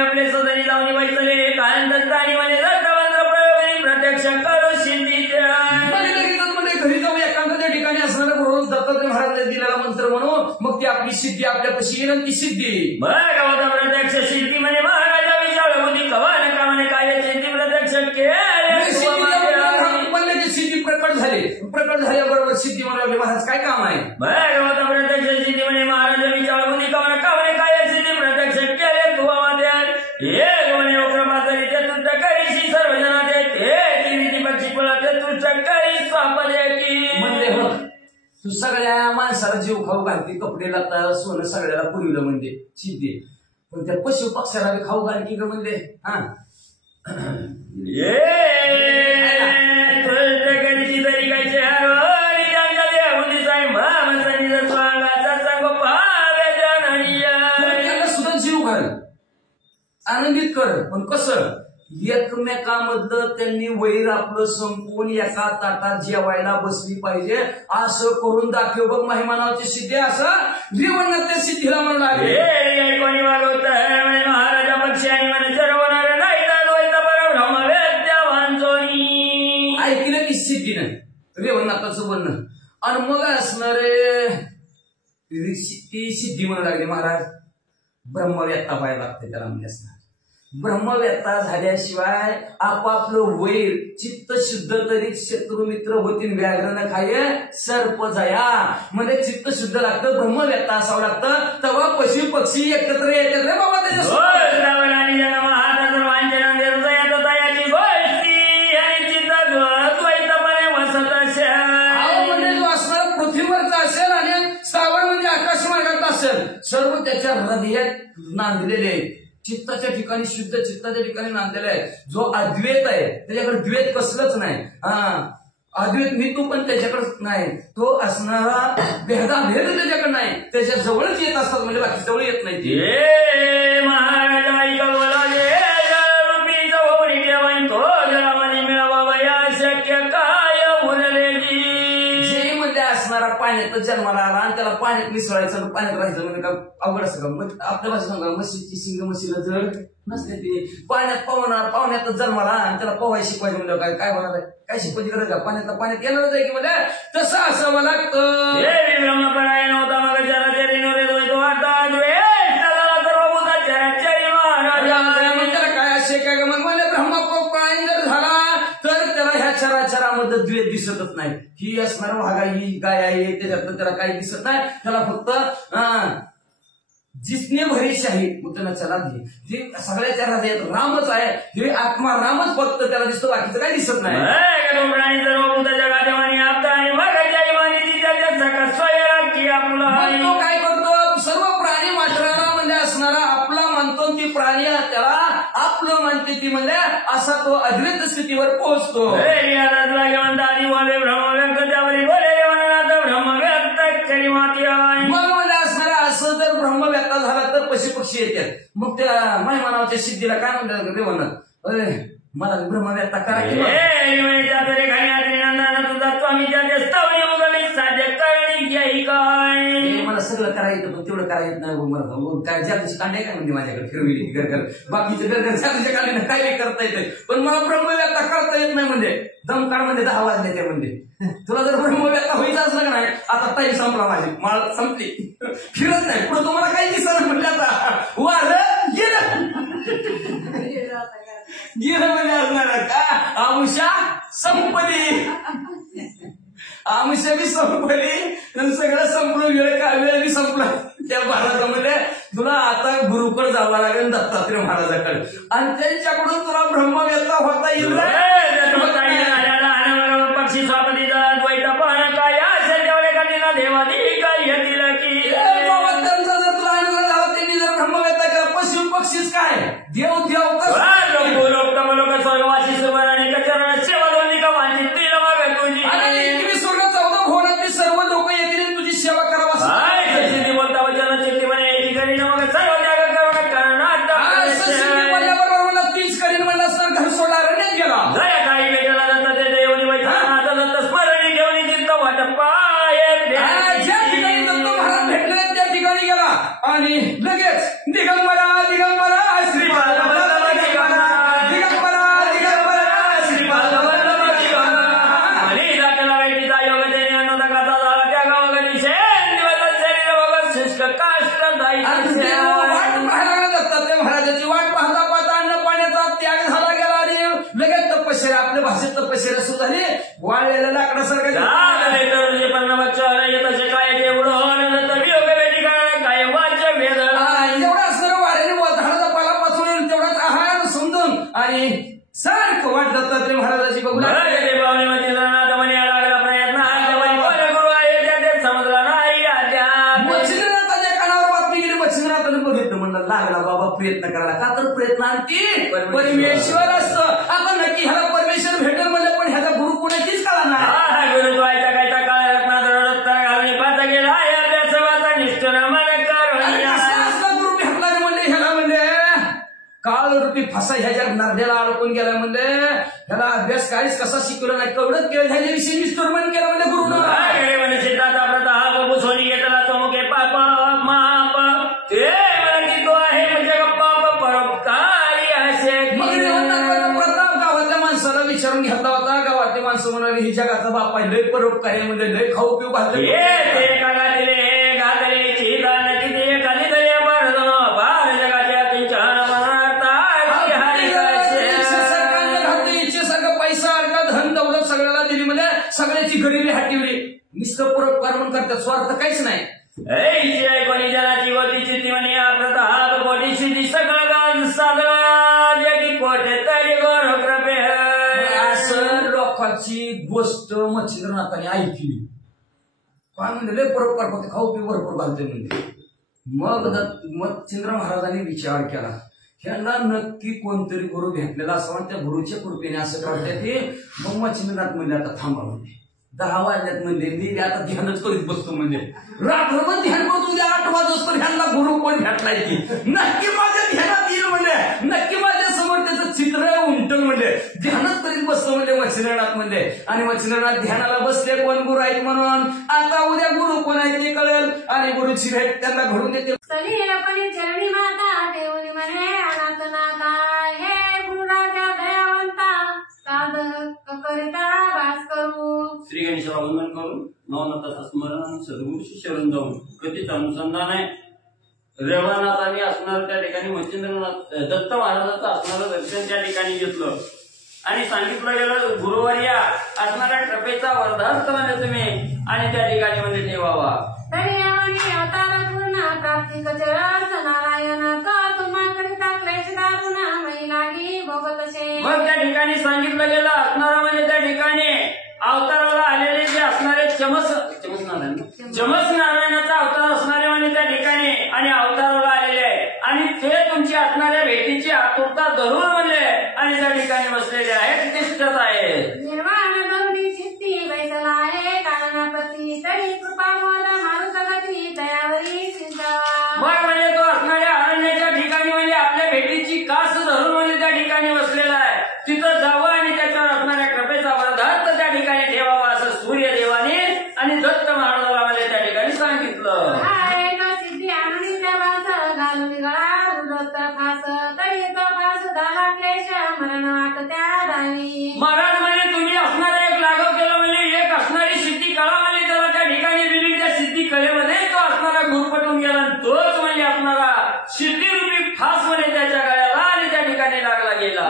आपले सदनी लावणी व्हायचं प्रत्यक्ष करू सिद्धी म्हणजे घरी जाऊन एकांताच्या ठिकाणी असणारा रोज दत्तात्रय महाराजांनी दिलेला मंत्र म्हणून मग ती आपली सिद्धी आपल्या कशी येणार ती सिद्धी प्रत्यक्ष सिद्धी म्हणजे महाराजा विचार होती कवान कामाने काय सिद्धी प्रत्यक्ष सिद्धी प्रकट झाल्याबरोबर सिद्धी म्हणून महाराज काय काम आहे प्रत्यक्ष सिद्धी म्हणजे महाराज विचार होती कवान कामाने काय सिद्धी प्रत्यक्ष केले तू तुष्ट करीशी सर्वजना देते पक्षी पळा तुष्ट करी म्हणजे तू सगळ्या माणसाला जीव खाऊ घालते कपडे लागतात सोनं सगळ्याला पुरवलं म्हणजे सिद्धी पण त्या पशु पक्षाला खाऊ घाल की म्हणजे हा सुद्धा जीव घाल आनंदित कर पण कसं एकमेकांमधलं त्यांनी वैर आपलं संपवून एका ताटात जेवायला बसली पाहिजे असं करून दाखव बघ महिमानावची सिद्धी असं जीवन त्या सिद्धीला म्हणून आले कोणी वागवत महाराजा पक्षी आणि मन सर्वणार नाही ऐकलं की सिद्धी नाही रेवणनाथाचं म्हणणं आणि मग असणारे ती सिद्धी म्हणू लागली महाराज ब्रह्मव्यक्ता व्हायला लागते त्याला म्हणजे असणार ब्रह्मव्यक्ता झाल्याशिवाय आपापलं वैर चित्त शुद्ध तरी शत्रू मित्र होतील व्याघ्र न खाये सर्प जया म्हणजे चित्त शुद्ध लागतं ब्रह्मव्यक्ता असावं लागतं तेव्हा पशु पक्षी एकत्र येतात रे बाबा असेल आणि सावर म्हणजे आकाश मार्गात असेल सर्व त्याच्या हृदयात नांदलेले आहेत चित्ताच्या ठिकाणी शुद्ध चित्ताच्या ठिकाणी नांदलेला आहे जो अद्वैत आहे त्याच्याकडे द्वैत कसलंच नाही अद्वैत मी तू पण त्याच्याकडे नाही तो असणारा भेदाभेद त्याच्याकडे नाही त्याच्या जवळच येत असतात म्हणजे बाकी जवळ येत नाही पाण्यात जन्माला आला आणि त्याला पाण्यात मिसळायचं पाण्यात राहायचं म्हणजे का अवघड असं का मग आपल्या भाषेत सांगा म्हशीची शिंग म्हशीला जड नसते ते पाण्यात पाहुण्यातच जन्माला आणि त्याला पोहाय शिकवायचं म्हणजे काय होणार आहे काय शिकवायची गरज आहे पाण्यात येणारच आहे की म्हणजे तसं असावं लागतं त्याला काय असे काय मग म्हणजे ब्रह्मपायन जर झाला तर त्याला ह्या चराचरामध्ये द्वैत दिसतच नाही ही असणार वाघा ही गाय आहे त्याच्यातलं त्याला काही दिसत नाही त्याला फक्त जिसने भरीश आहे मग त्याला चला जे सगळ्याच्या हृदयात रामच आहे हे आत्मा रामच फक्त त्याला दिसतो बाकीचं काही दिसत नाही तो काय करतो सर्व प्राणी मात्राला म्हणजे असणारा आपला मानतो ती प्राणी त्याला आपलं मानते ती म्हणजे असा तो अद्वैत स्थितीवर पोहोचतो असं जर ब्रह्मव्यक्ता झाला तर पशुपक्षी येतात मग त्या महिमानावच्या सिद्धीला काय म्हणतात ते म्हणत अरे मला ब्रह्मव्यक्ता करा की मला सगळं करायचं पण तेवढं करायचं नाही मला काय ज्या दिवशी कांडे काय म्हणजे माझ्याकडे फिरविली घर बाकीचे घर ज्या दिवशी कांडे काय करता येते पण मला ब्रह्मव्यक्ता करता येत नाही म्हणजे दमकाळ मध्ये 10 वाजले ते म्हणजे तुला जर ब्रह्मव्यक्ता व्हायचं असलं नाही आता टाईम संपला माझी माळ संपली फिरत नाही पुढे तुम्हाला काही दिसत म्हणजे आता वार गेलं म्हणजे असणार का आमुषा संपली आमुषा बी संपली सगळं संपलं वेळ बी संपला त्या महाराजामध्ये तुला आता गुरुकडे जावं लागेल दत्तात्रय महाराजाकडे आणि त्यांच्याकडून तुला ब्रह्मव्यक्ता होता येईल पक्षी स्वापती त्यांचा जर तुला आनंद झाला त्यांनी जर ब्रह्मव्यक्ता केला पशु पक्षीच काय देव सर्व लोक येतील तुझी सेवा करावा बरोबर तीच करीन म्हणलं सर घर सोडला रण्यात गेला ज्या ठिकाणी दत्त महाराज भेटले त्या ठिकाणी गेला आणि लगेच दिगंबरा श्रीपाद महाराजाची वाट पाहता पाहता अन्न पाण्याचा त्याग झाला गेला आणि लगेच तपश्चर्या आपल्या भाषेत तपश्चर्या सुरू झाली वाळलेल्या लाकडासारखं एवढा सर्व वाऱ्याने झाडाचा पाला पाचवून तेवढाच आहार समजून आणि सारखं वाट दत्तात्रय महाराजाची बघू लागला बाबा प्रयत्न करायला का तर प्रयत्नांती परमेश्वर असतं आता नक्की ह्याला परमेश्वर भेटेल म्हणलं पण ह्याचा गुरु कोणाचीच कळा नाही गुरुद्वायचा काय गुरु भेटला म्हणले ह्याला म्हणजे काळ रूपी फसा ह्याच्या नारड्याला अडकून गेला म्हणजे ह्याला अभ्यास काहीच कसा शिकवला नाही केवढं केलं ह्याच्याविषयी निष्ठुरपण केलं म्हणजे गुरुनं विचारून घेतला होता. गावातले माणसं म्हणाली ही जगाचा बाप आहे, लय परोपकारी म्हणजे लय खाऊ पिऊ घातले पैसा अडका धन दौलत सगळ्याला दिली म्हणजे सगळ्याची गरिबी हटवली. नुसतं परोपकार म्हणून करतात, स्वार्थ काहीच नाही. लोकांची गोष्ट मच्छिंद्रनाथाने ऐकली. काय म्हणजे लय परोपकार करते, खाऊ पिऊ भरपूर घालते म्हणजे. मग मच्छिंद्र महाराजांनी विचार केला ह्यांना नक्की कोणतरी गुरु भेटलेला असावा, त्या गुरुच्या कृपेने असं करतात ते. मग मच्छिंद्रनाथ म्हणजे आता थांबा म्हणजे 10 वाजल्यात म्हणजे मी आता ध्यानच करीत बसतो म्हणजे रात्रभर ध्यान करतो. उद्या 8 वाजता ह्यांना गुरु कोण भेटलाय की नक्की माझ्या ध्यानात येईल म्हणजे, नक्की माझ्या समोर त्याचं चित्र उमटल म्हणजे ध्यानच करीत बसतो म्हणजे मच्छिंद्रनाथ म्हणजे. आणि मच्छिंद्रनाथ ध्यानाला बसले कोण गुरु आहेत म्हणून. आता उद्या गुरु कोण आहेत ते कळेल आणि गुरुची भेट त्यांना घडून देते. श्री गणेशाला वंदन करून नवनाथाचं स्मरण आणि सद्गुरूशी शरण जाऊन कधीच अनुसंधान आहे. रेवानाथांनी असणार त्या ठिकाणी मच्छिंद्रनाथ दत्त महाराजांचं असणारं दर्शन त्या ठिकाणी घेतलं आणि सांगितलं गेलं गुरुवारी असणाऱ्या कृपेचा वर्धास्त म्हणजे तुम्ही आणि त्या ठिकाणी म्हणजे ठेवावा. मग त्या ठिकाणी सांगितलं गेलं असणारा म्हणजे त्या ठिकाणी अवताराला आलेले जे असणारे चमस नारायणाचा अवतार असणारे म्हणजे त्या ठिकाणी आणि अवताराला आलेले आहे आणि ते तुमची असणाऱ्या भेटीची आतुरता धरून म्हणले आणि त्या ठिकाणी बसलेले आहेत, तिष्ठत आहेत. मग म्हणजे तो असणाऱ्या अरण्याच्या ठिकाणी म्हणजे आपल्या भेटीची कास धरून म्हणजे त्या ठिकाणी बसलेला आहे. तिथं जावं आणि त्याच्यावर असणाऱ्या कृपेचा वर्धार्थ त्या ठिकाणी ठेवावा असं सूर्यदेवाने आणि दत्त महाराजाला म्हणजे त्या ठिकाणी सांगितलं. महाराज म्हणजे तुम्ही असणारा एक लागव केलं म्हणजे एक असणारी सिद्धी कळा म्हणजे त्याला त्या ठिकाणी दिली. त्या सिद्धी कलेमध्ये तो असणारा गुरु पटून गेला, तोच म्हणजे असणारा सिद्धी फास म्हणजे त्याच्या गळ्याला आणि त्या ठिकाणी लागला गेला.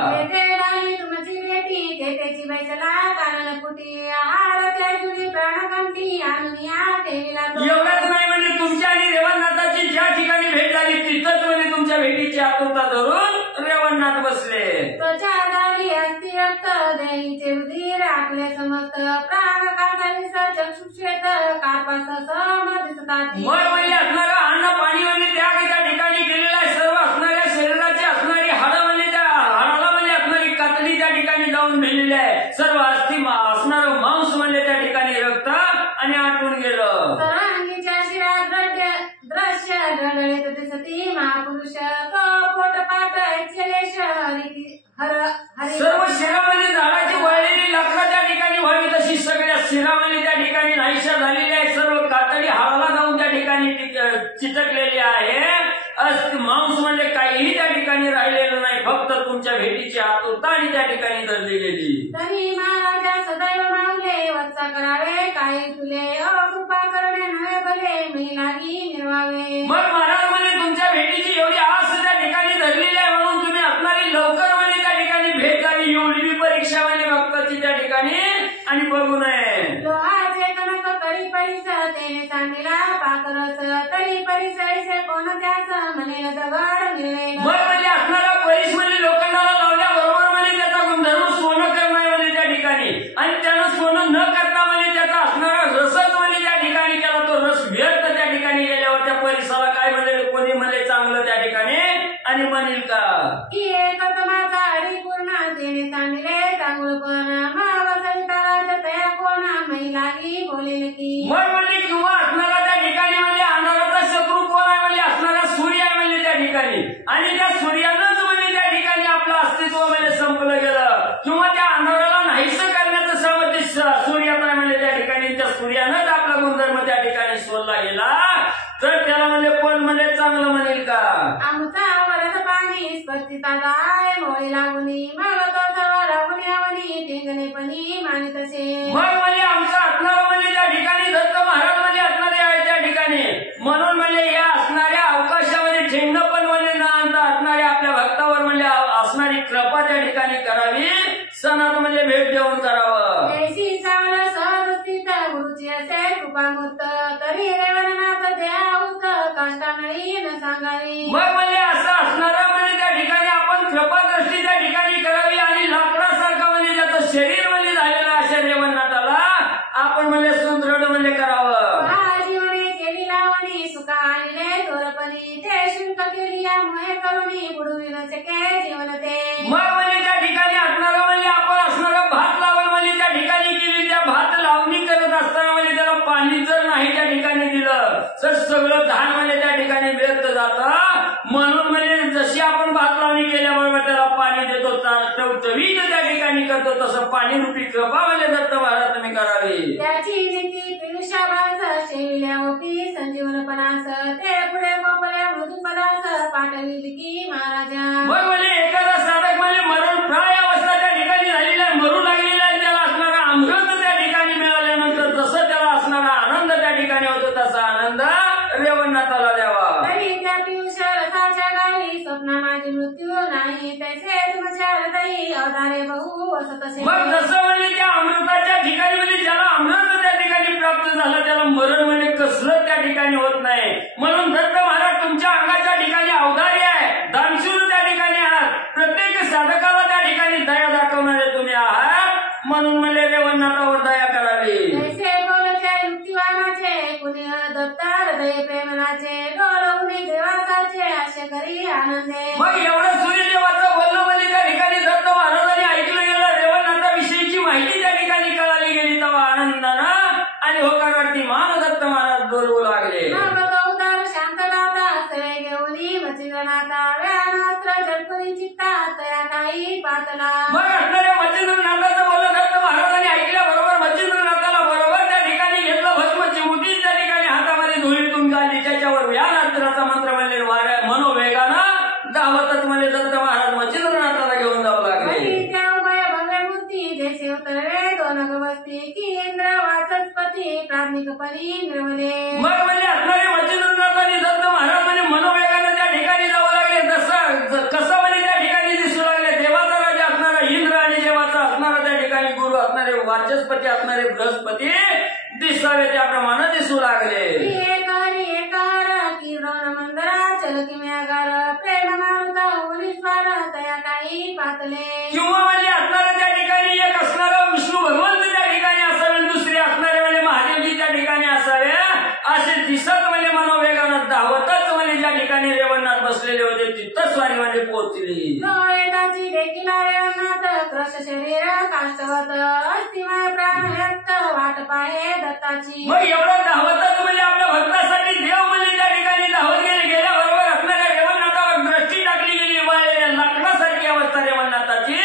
एवढंच नाही म्हणजे तुमच्या आणि रेवणनाथाची ज्या ठिकाणी भेट झाली तिथंच म्हणजे तुमच्या भेटीची आतुरता धरून रेवणनाथ बसले. मग म्हणजे असणारा अन्न पाणी म्हणजे त्या ठिकाणी गेलेला आहे. सर्व असणाऱ्या शरीराची असणारी हाडं म्हणजे त्या हाडाला म्हणजे असणारी कातडी त्या ठिकाणी जाऊन मिळलेली आहे. सर्व अस्थि असणारं मांस म्हणजे त्या ठिकाणी रक्त आणि आटून गेलं. सर्व शिरामध्ये झाडाची वळलेली लाकडं त्या ठिकाणी व्हावी तशी सगळ्या शिरामध्ये त्या ठिकाणी नाहीशा झालेली आहे. सर्व कातडी हाडाला जाऊन त्या ठिकाणी चिटकलेली आहे. मांस म्हणजे काहीही त्या ठिकाणी राहिलेलं नाही, फक्त तुमच्या भेटीची आतुरता आणि त्या ठिकाणी धरली गेली. तरी महाराजा सदैव मागले वत्सा करावे काही तुले कृपा करणे नव्हे भले मी लागी निर्वावे. मग महाराज म्हणजे तुमच्या भेटीची एवढी आस त्या ठिकाणी धरलेली आहे म्हणून तुम्ही असणारी लवकर म्हणजे त्या ठिकाणी भेट झाली. एवढी परीक्षा म्हणजे भक्ताची त्या ठिकाणी आणि बघू नये. लोहाचे कनक तरी परिस तेने सांगिला पाकरस तरी परिसैसे कोण त्यास म्हणेल दगड मिळेल. मग म्हणजे असणारा परिस म्हणजे लोखंडाला लावल्याबरोबर म्हणजे त्याचा गुणधर्म सोनं करणं म्हणजे त्या ठिकाणी आणि त्यानं सोनं न करता म्हणजे त्याचा असणारा रसच म्हणजे त्या ठिकाणी केला. तो रस व्यर्थ त्या ठिकाणी गेल्यावर त्या परिसाला काय म्हणेल कोणी म्हणेल चांगलं त्या ठिकाणी आणि म्हणेल का की एक माझा हरी पूर्ण तेने सांगिले चांगलपण माव सविताला तया कोण महिलागी बोलेल की. मग म्हणजे किंवा असणारा त्या ठिकाणी म्हणजे अंधाराचा शत्रू कोण आहे म्हणजे असणारा सूर्य आहे म्हणजे त्या ठिकाणी आणि त्या सूर्यानंच म्हणजे त्या सोडला गेला तर त्याला म्हणजे कोण म्हणजे चांगलं म्हणेल का? आमचा वरद पाणी स्पर्शिता जाय मोळी लागुनी मग तो सर्व लागुनी आवनी टिंगणेपणी मानित असे. मग म्हणजे आमचा असणारा म्हणजे त्या ठिकाणी दत्त महाराज म्हणजे असणारे आहे त्या ठिकाणी म्हणून म्हणजे या असणाऱ्या अवकाशामध्ये ठेंग पण म्हणजे न आणता असणाऱ्या आपल्या भक्तावर म्हणजे असणारी कृपा त्या ठिकाणी करावी सणात म्हणजे भेट देऊन करावं. जैसी चावल सहस्थित गुरुची असे कृपामूर्त तरी रेवणनाथ द्याऊत काष्टामळी न सांगावी. मग म्हणजे असं असणारा म्हणजे त्या ठिकाणी आपण कृपादृष्टी त्या ठिकाणी करावी आणि लाकडासारखं म्हणजे ज्याचं शरीर म्हणजे झालेलं अशा रेवणनाथाला आपण म्हणजे सुदृढ म्हणजे करावं. जीवने केली लावणी सुखा आणले तोरपणी ते शुल्क केली यामुळे करुणी बुडविन शके जीवन ते. मग म्हणजे त्या ठिकाणी असणारा म्हणजे आपण असणारा भात लावण म्हणजे त्या ठिकाणी केली त्या भात लावणी करत असताना म्हणजे त्याला पाणी जर नाही त्या ठिकाणी दिलं तर सगळं धान म्हणजे त्या ठिकाणी व्यर्थ जातं. म्हणून म्हणजे जशी आपण भात लावणी केल्याबरोबर त्याला पाणी देतो टवटवीत त्या ठिकाणी करतो तसं पाणी रूपी कृपा म्हणजे दत्त महाराज तुम्ही करावी. त्याची नीती पियुषाभास शेविल्या होती संजीवनपणास ते पुढे गोपल्या मृदुपदास पाठविली की महाराजा. मग म्हणजे एखादा साधक म्हणजे मरण प्राय अवस्था त्या ठिकाणी झालेला आहे मरू लागलेला आहे त्याला असणारा अमृत त्या ठिकाणी मिळाल्यानंतर जसं त्याला असणारा आनंद त्या ठिकाणी होतो तसा आनंद रेवणनाथाला द्यावा. तरी त्या पियुष रथाच्या गावी स्वप्न माझी मृत्यू नाही तैसे तुमच्या हृदयी अवधारे बहु असतसे. मग जसं म्हणजे त्या अमृताच्या ठिकाणी म्हणजे ज्याला अमृत त्या ठिकाणी प्राप्त झालं त्याला मरण म्हणजे कसलं त्या ठिकाणी होत नाही. म्हणून दत्त महाराज तुमच्या अंगाच्या ठिकाणी अवधारी आहे दानशूर त्या ठिकाणी आहात प्रत्येक साधकाला त्या ठिकाणी दया दाखवणारे तुम्ही आहात म्हणून म्हणजे रेवणनाथावर दया करावी. तैसे बोलच्या युक्तिवानाचे कुणी दत्त हृदय प्रेमनाचे डोळवणी देवासाचे असे करी आनंदे. मग एवढं सूर्यदेवाचं बोलणं म्हणजे त्या ठिकाणी दत्त महाराजांनी ऐकलं गेलं रेवणनाथाविषयीची माहिती त्या ठिकाणी कळाली गेली तेव्हा आनंदानं आणि होकार वाटती मान दत्त महाराज बोलवू लागले. उदार शांतदाता सवे घेऊनी मचिंद्रनाथा व्यानास्त्र झटपणी चित्ता तया काही पातला. मग असणाऱ्या मच्छिंद्रनाथाचं बोलणं दत्त महाराजांनी ऐकल्याबरोबर मच्छिंद्रनाथाला बरोबर त्या ठिकाणी घेतलं भस्म चिमुटी त्या ठिकाणी हातामध्ये धुळी तुंबली त्याच्यावर व्यानास्त्राचा मंत्र म्हणले वाऱ्या मनोवेगानं धावतच म्हणजे दत्त महाराज मच्छिंद्रनाथाला घेऊन जाऊ लागले. त्या उभय भव्य मूर्ती जैसे उतरवे दोन गवस्ती की इंद्र वाचस्पती प्राथमिकपणी निर्मले. मग म्हणजे असणारे मच्छिंद्रनाथांनी दत्त महाराज म्हणजे मनोवेगानं त्या ठिकाणी जावं लागले कसं म्हणजे त्या ठिकाणी दिसू लागले देवाचा राजा असणारा इंद्र आणि देवाचा असणारा त्या ठिकाणी गुरु असणारे वाचस्पती असणारे बृहस्पती दिसावे त्याप्रमाणे दिसू लागले. एक हरी एक हर की द्रोण मंदरा चल किम्यागार प्रेम मारुता उनिस्वार तया काही पातले. किंवा म्हणजे असणारे त्या ठिकाणी एक असणारं विष्णू भगवंत त्या ठिकाणी असावे दुसरे असणारे म्हणजे महादेवजी त्या ठिकाणी असावे असे दिसत म्हणजे मनोवेगानं धावतच म्हणजे ज्या ठिकाणी रेवणनाथ बसलेले होते तिथं स्वारी म्हणजे पोहोचली. डोळेताची देखील रेवणनाथ क्रश शरीर काष्टवत अस्थिमय प्राण व्यक्त वाट पाहे दत्ताची. मग एवढं धावतच म्हणजे आपल्या भक्तासाठी देव म्हणजे त्या ठिकाणी धावत गेल्याबरोबर असणाऱ्या रेवणनाथावर दृष्टी टाकली गेली वाळलेल्या लाकडासारखी अवस्था रेवणनाथाची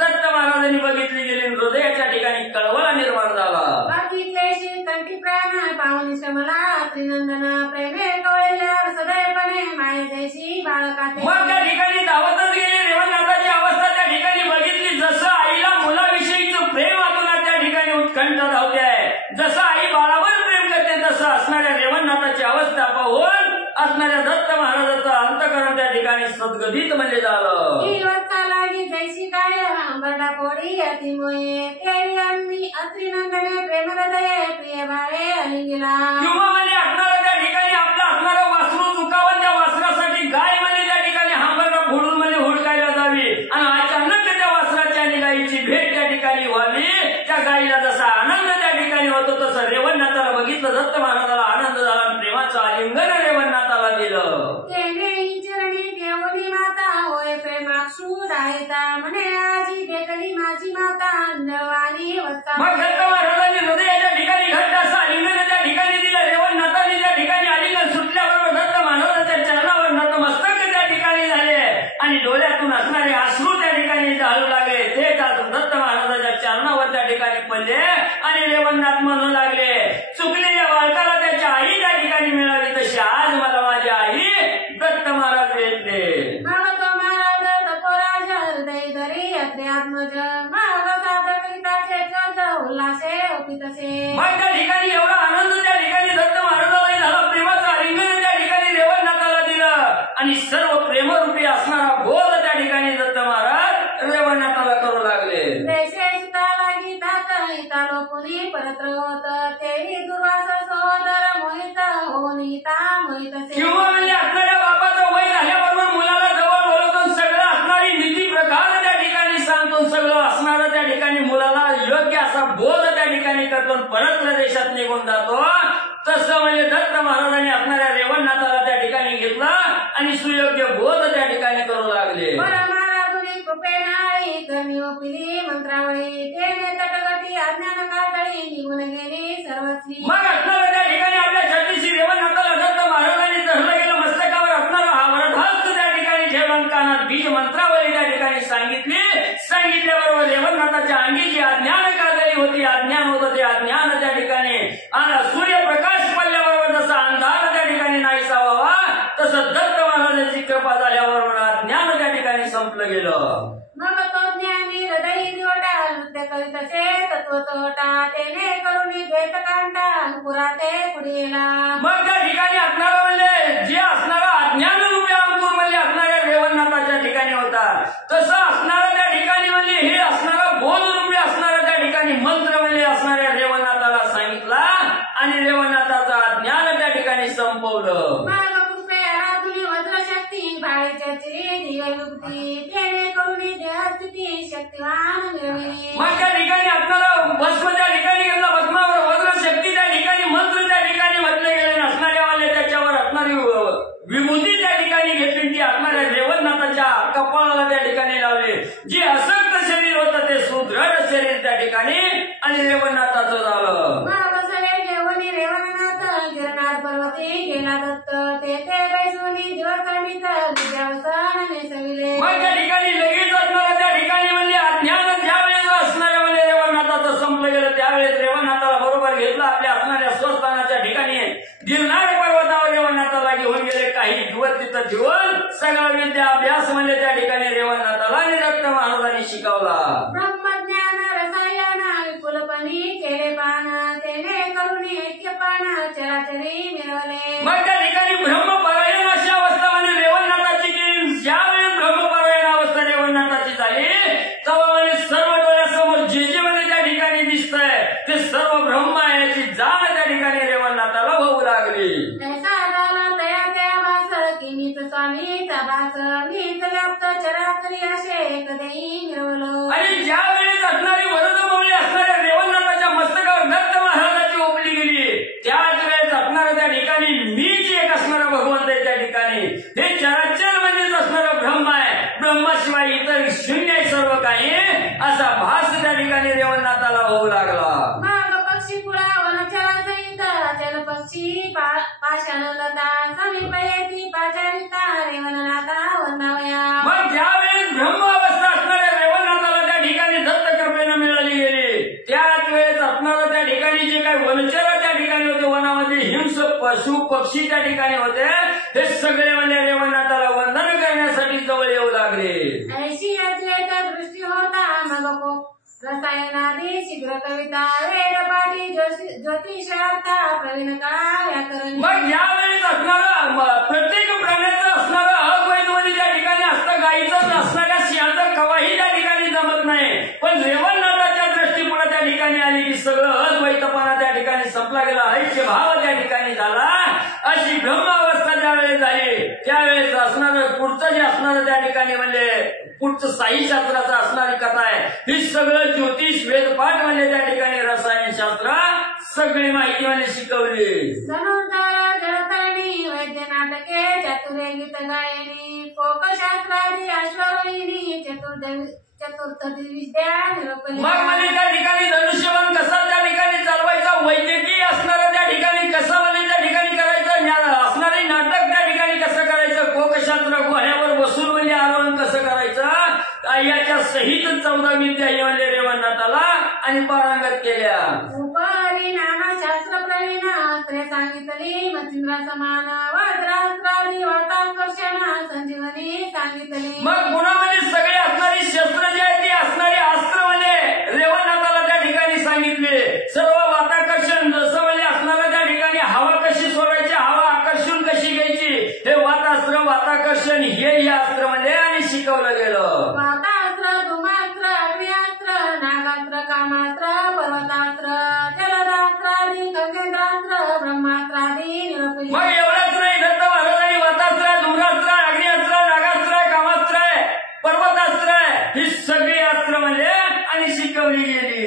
दत्त महाराजांनी बघितली गेली हृदयाच्या ठिकाणी कळवळा निर्माण झाला. बाकीतले कंठी प्राण पाहुनी श्रमला त्रिनंदन प्रेमे कवळल्यावर सदैवपणे माये जैसी बाळकाते. मग त्या ठिकाणी धावतच गेले रेवणनाथाची अवस्था त्या ठिकाणी बघितली जसं आईला मुलाविषयीचं प्रेम आतून त्या ठिकाणी उत्कंठ धावते आहे जसं आई बाळावर प्रेम करते तसं असणाऱ्या रेवणनाथाची अवस्था पाहून असणाऱ्या दत्त महाराजाचं अंतकरण त्या ठिकाणी सद्गदित म्हणजे झालं. लागी जैसी काय अंबरडा पोडी अतिमोये तेरी अन्नी अत्रिनंदने प्रेम हृदये प्रिय भावे अलिंगिला. किंवा म्हणजे असणारा त्या ठिकाणी आपला असणारा वासरू चुकावं त्या वासरासाठी गाय म्हणजे त्या ठिकाणी हांबरडा फोडून म्हणजे हुडकायला जावी आणि अचानक त्या वासराच्या आणि गायीची भेट त्या ठिकाणी व्हावी त्या गायीला जसा आनंद त्या ठिकाणी होतो तसं रेवणनाथाला बघितलं दत्त महाराजाला आनंद झाला प्रेमाचं आलिंगन रेवणनाथाला दिलं. चरणी देवली माता होय प्रेमाक्षू राहिता म्हणे आजी भेटली माझी माता अंधवाणी वत्ता. मग दत्त महाराजांनी हृदयाच्या ठिकाणी घट्ट असा आलिंगन त्या ठिकाणी दिलं रेवणनाथाने मग त्या ठिकाणी एवढा आनंद त्या ठिकाणी दत्त महाराजाला झाला, प्रेमाचं आलिंगन त्या ठिकाणी रेवणनाथाला दिलं आणि सर्व प्रेमरूपी असणारा बोध त्या ठिकाणी दत्त महाराज रेवणनाथाला करू लागले. परत्र होत तेही दुर्वास सहोदर मोहित होनिता मोहित किंवा म्हणजे आपल्या बापाचं वय झाल्याबरोबर मुलाला जवळ बोलवतो, सगळं असणारी नीती प्रकार त्या ठिकाणी सांगतो, सगळं असणारं त्या ठिकाणी मुलाला योग्य असा बोध त्या ठिकाणी करतो, परत देशात निघून जातो. तसं म्हणजे दत्त महाराजांनी असणाऱ्या रेवणनाथाला त्या ठिकाणी घेतला आणि सुयोग्य बोध त्या ठिकाणी करू लागले. पिली मंत्रावळी तेने तटगटी अज्ञान कातळी निघून गेली सर्वस्वी. मग असणारं त्या ठिकाणी आपल्या छत्तीसी रेवणनाथाला दत्त महाराजांनी धरलं गेलं, मस्तकावर असणारा हा वरदहस्त त्या ठिकाणी ठेवून कानात बीज मंत्रावळी त्या ठिकाणी सांगितल्याबरोबर रेवणनाथाच्या अंगी जी अज्ञान कातळी होती, अज्ञान होतं ते अज्ञान त्या ठिकाणी आणि सूर्यप्रकाश पडल्याबरोबर जसा अंधार त्या ठिकाणी नाहीसा व्हावा तसं दत्त महाराजांची कृपा झाल्याबरोबर अज्ञान त्या ठिकाणी संपलं गेलं. मग तो ज्ञानी हृदयी निवटा नृत्य करीत असे तत्व तोटा तेने करुणी द्वैत कांटा अंकुराते पुढेला. मग त्या ठिकाणी असणारा म्हणजे जे असणारा अज्ञान रूपी अंकुर म्हणजे असणाऱ्या रेवणनाथाच्या ठिकाणी होता, तसं असणारा त्या ठिकाणी म्हणजे हे असणारा बोध रूपी असणारा त्या ठिकाणी मंत्र म्हणजे असणाऱ्या रेवणनाथाला सांगितला आणि रेवणनाथाचं अज्ञान त्या ठिकाणी संपवलं. भाळीच्या चिरी दिव्ययुक्ती तेने करुणी देहस्थिती शक्तिवान मिळविली. मग त्या ठिकाणी आपल्याला भस्म त्या ठिकाणी घेतला, भस्मावर वज्र शक्ती त्या ठिकाणी मंत्र त्या ठिकाणी म्हटले गेले, नसणाऱ्यावाले त्याच्यावर असणारी विभूती त्या ठिकाणी घेतली, ती असणाऱ्या रेवणनाथाच्या कपाळाला त्या ठिकाणी लावले. जे असक्त शरीर होतं ते सुदृढ शरीर त्या ठिकाणी आणि रेवणनाथाचं झालं. रेवणनाथ गिरनार पर्वती गेला दत्त तेथे बैसोनी दिवसांनीत विद्यावसन नेसविले. मग त्या ठिकाणी लगेच असणारा त्या ठिकाणी म्हणजे अज्ञान ज्यावेळेस असणाऱ्या म्हणजे रेवणनाथाचं संपलं गेलं, त्यावेळेस रेवणनाथाला बरोबर घेतलं, आपल्या असणाऱ्या स्वस्थानाच्या ठिकाणी गिरनार पर्वतावर रेवणनाथाला घेऊन गेले. काही दिवस तिथं ठेवून सगळा विद्या अभ्यास म्हणजे त्या ठिकाणी रेवणनाथाला आणि दत्त महाराजांनी शिकवला. ब्रह्मज्ञान रसायन विपुलपणी केले पान तेने करुणी ऐक्यपान चराचरी मिळवले. मग त्या ठिकाणी ब्रह्मपरायण अशी अवस्था म्हणजे रेवणनाथाची की ज्यावेळेस ब्रह्मपरायण अवस्था रेवणनाथाची झाली तेव्हा म्हणजे सर्व डोळ्यासमोर जे जे म्हणजे त्या ठिकाणी दिसतंय ते सर्व ब्रह्म आहे याची जाण त्या ठिकाणी रेवणनाथाला होऊ लागली. ऐसा झाला तया त्या भास की मीच स्वामीचा भास मीच व्याप्त चराचरी असे एकदेही मिळवलो. आणि ज्यावेळेस असणारी वरदमौली असणाऱ्या रेवणनाथाच्या मस्तकावर दत्त महाराजाची ओपली गेली, त्याच वेळेस असणारं त्या ठिकाणी मी जे एक असणारा भगवंत आहे त्या ठिकाणी हे चराचर म्हणजेच असणारं ब्रह्म आहे, ब्रह्माशिवाय इतर शून्य आहे सर्व काही, असा भास त्या ठिकाणी रेवणनाथाला होऊ लागला. मग पक्षी कुळा वनचरा सहित अचल पक्षी पाषाणलता समीप येती पाचारिता रेवणनाथा वंदावया. मग ज्यावेळेस ब्रह्म अवस्था असणाऱ्या रेवणनाथाला त्या ठिकाणी दत्त कृपेनं मिळाली गेली, त्याच वेळेस असणारं त्या ठिकाणी जे काही वनचर त्या ठिकाणी होते, वनामध्ये हिंस पशु पक्षी त्या ठिकाणी होते, हे सगळे म्हणजे रेवणनाथाला वंदन करण्यासाठी जवळ येऊ लागले. ऐशी अद्वैत दृष्टी होता मग रसायनादी शीघ्र कविता वेदपाठी ज्योतिषार्था प्रवीण का व्याकरण. मग ज्यावेळेस असणारं प्रत्येक प्राण्याचं असणारं अद्वैतमध्ये त्या ठिकाणी असतं, गायीचं असणाऱ्या सिंहाचं कवाही त्या ठिकाणी जमत नाही, पण रेवणनाथाच्या दृष्टीपुढे त्या ठिकाणी आली की सगळं अद्वैतपणा त्या ठिकाणी संपला गेला, ऐक्य भाव त्या ठिकाणी झाला. अशी ब्रह्म अवस्था ज्यावेळेस झाली त्यावेळेस असणारं पुढचं जे असणारं त्या ठिकाणी म्हणजे पुढचं साई शास्त्राचं असणारी कथा आहे, ही सगळं ज्योतिष वेदपाठ म्हणजे त्या ठिकाणी रसायनशास्त्र सगळी माहिती म्हणजे शिकवली. धनुर्धर जळतरणी वैद्य नाटके चतुरे गीत गायनी फोकशास्त्रादी अश्ववहिनी चतुर्थ विद्या निरोपणी. मग म्हणजे त्या ठिकाणी धनुष्यबाण कसा त्या ठिकाणी चालवायचा, वैद्यकीय असणारं त्या ठिकाणी कसं म्हणजे त्या ठिकाणी करायचं, असणारे नाटक त्या ठिकाणी कसं करायचं, कोकशास्त्र गोह्यावर बसून म्हणजे आरोहण कसं करायचं, याच्या सहित 14 विद्या म्हणजे रेवणनाथाला आणि पारंगत केल्या. उपरी नाना शास्त्र प्रवीण अस्त्रे सांगितली मच्छिंद्रा समान वज्रास्त्रादी वाताकर्षण संजीवनी सांगितली. मग गुणामध्ये सगळे असणारी शस्त्र जे आहे ती असणारी अस्त्र म्हणजे रेवणनाथाला त्या ठिकाणी सांगितले, सर्व वाताकर्षण वाताकर्षण हे अस्त्र म्हणजे आणि शिकवलं गेलं. वातास्त्र, धूमास्त्र, अग्नियास्त्र, नागास्त्र, कामास्त्र, पर्वतास्त्र, जलदास्त्रादी, खगेंद्रास्त्र, ब्रह्मास्त्रादी निरपली. मग एवढंच नाही, दत्त महाराजांनी वातास्त्र, धूम्रास्त्र, अग्निअस्त्र, नागास्त्र, कामास्त्र, पर्वतास्त्र ही सगळी अस्त्र म्हणजे आणि शिकवली गेली.